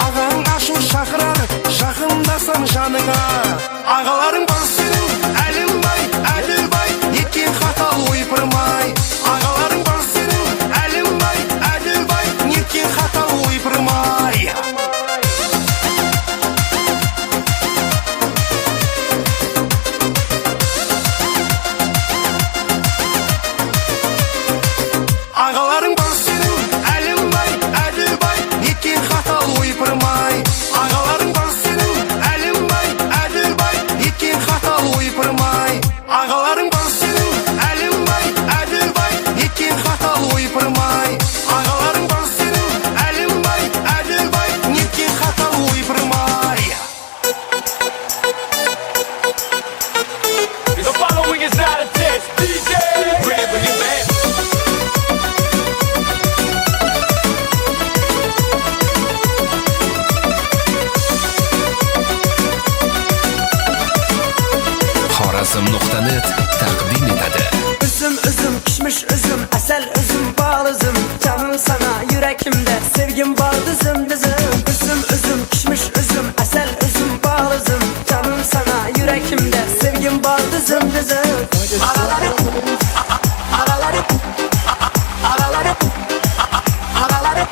Ағаң ашу шақырар, жақындасам жаныңа. Ағаларың бар сенің, әлімбай, әділбай, неткен хата ойпырмай. Ағаларың бар сенің, әлімбай, әділбай, неткен хата ойпырмай. Ағаларың бар сенің, әлімбай, әділбай, неткен хата ойпырмай. Ағаларың бар сенің, әлімбай, әділбай, неткен хата ойпырмай. Ағаларың бар сенің, әлімбай, әділбай, неткен хата ойпырмай. Ағаларың бар сенің, әлімбай, әділбай, неткен хата ойпырмай. The following is not a test. DJ, bring it back. Xorazm.net taqdim etadi. Üzüm üzüm pişmiş üzüm, asal üzüm bal üzüm. Canım sana yüreğimde sevgim var dizim dizim. Üzüm üzüm pişmiş üzüm, asal üzüm bal üzüm. Canım sana yüreğimde sevgim var dizim dizim. Araları, araları, araları, araları.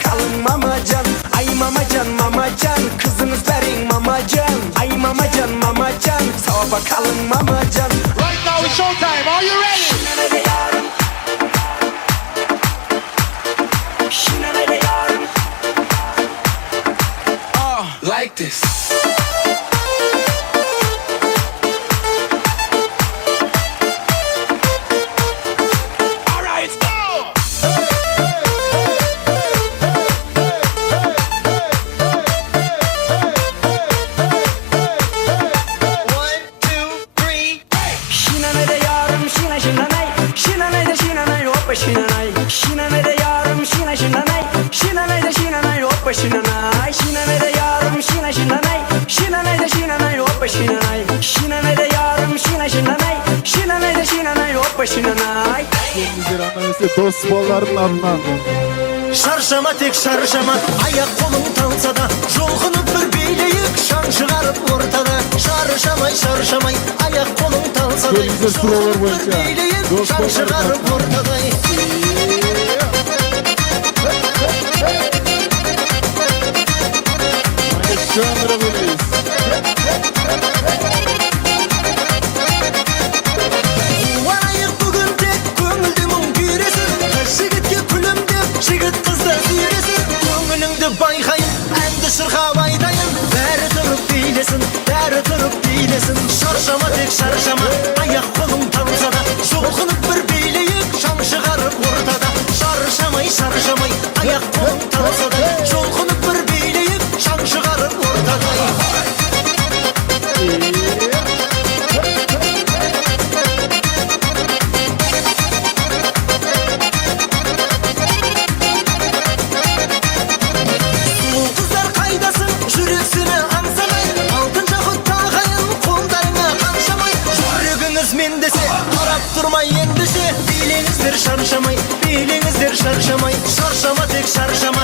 bakalım mamacan. Ay mamacan, kızınız verin mamacan. Ay mamacan, sava bakalım mamacan. Right now it's showtime, are you ready? Like this. All right, go. 1, 2, 3. Şinanay da yarım, şinanay. Şinanay da şinanay, hoppa şinanay. Şinanay da yarım, şinanay. Şinanay da şinanay, hoppa şinanay. Şinanay da yarım, şinanay. Şinanay da şinanay, hoppa şinanay. Şinanay da yarım, şinanay. Şinanay da şinanay, hoppa şinanay. Dost bolların adından. Şarşama tek şarşama, ayak kolum tansa da Jolğunup bir beyleyip, şan çıkarıp ortada. Şarşamay, ayak kolum tansa da Jolğunup bir beyleyip, şan çıkarıp ortada. Varayık bugün tek köngüldümün güresin. Jigitke külüm dep, jigit kızda süresin. Köngülüngdü bayhayın, endi şırğa baydayın. Bäri turup beylesin. Şarşama tek şarşama, ayak kolum tansa da Jolğunup bir beyleyip, şan çıkarıp ortada. Şarşamay, ayak kolum tansa da Jolğunup bir beyleyip, şan çıkarıp ortada. Kızlar kaydasın, yüreksini ansamay. Altın çakut tağayın, kollarına kanşamay. Yüreğiniz mendesi, tarap durmay endişe. Bilinizdir şarşamay. Şarşama tek şarşama,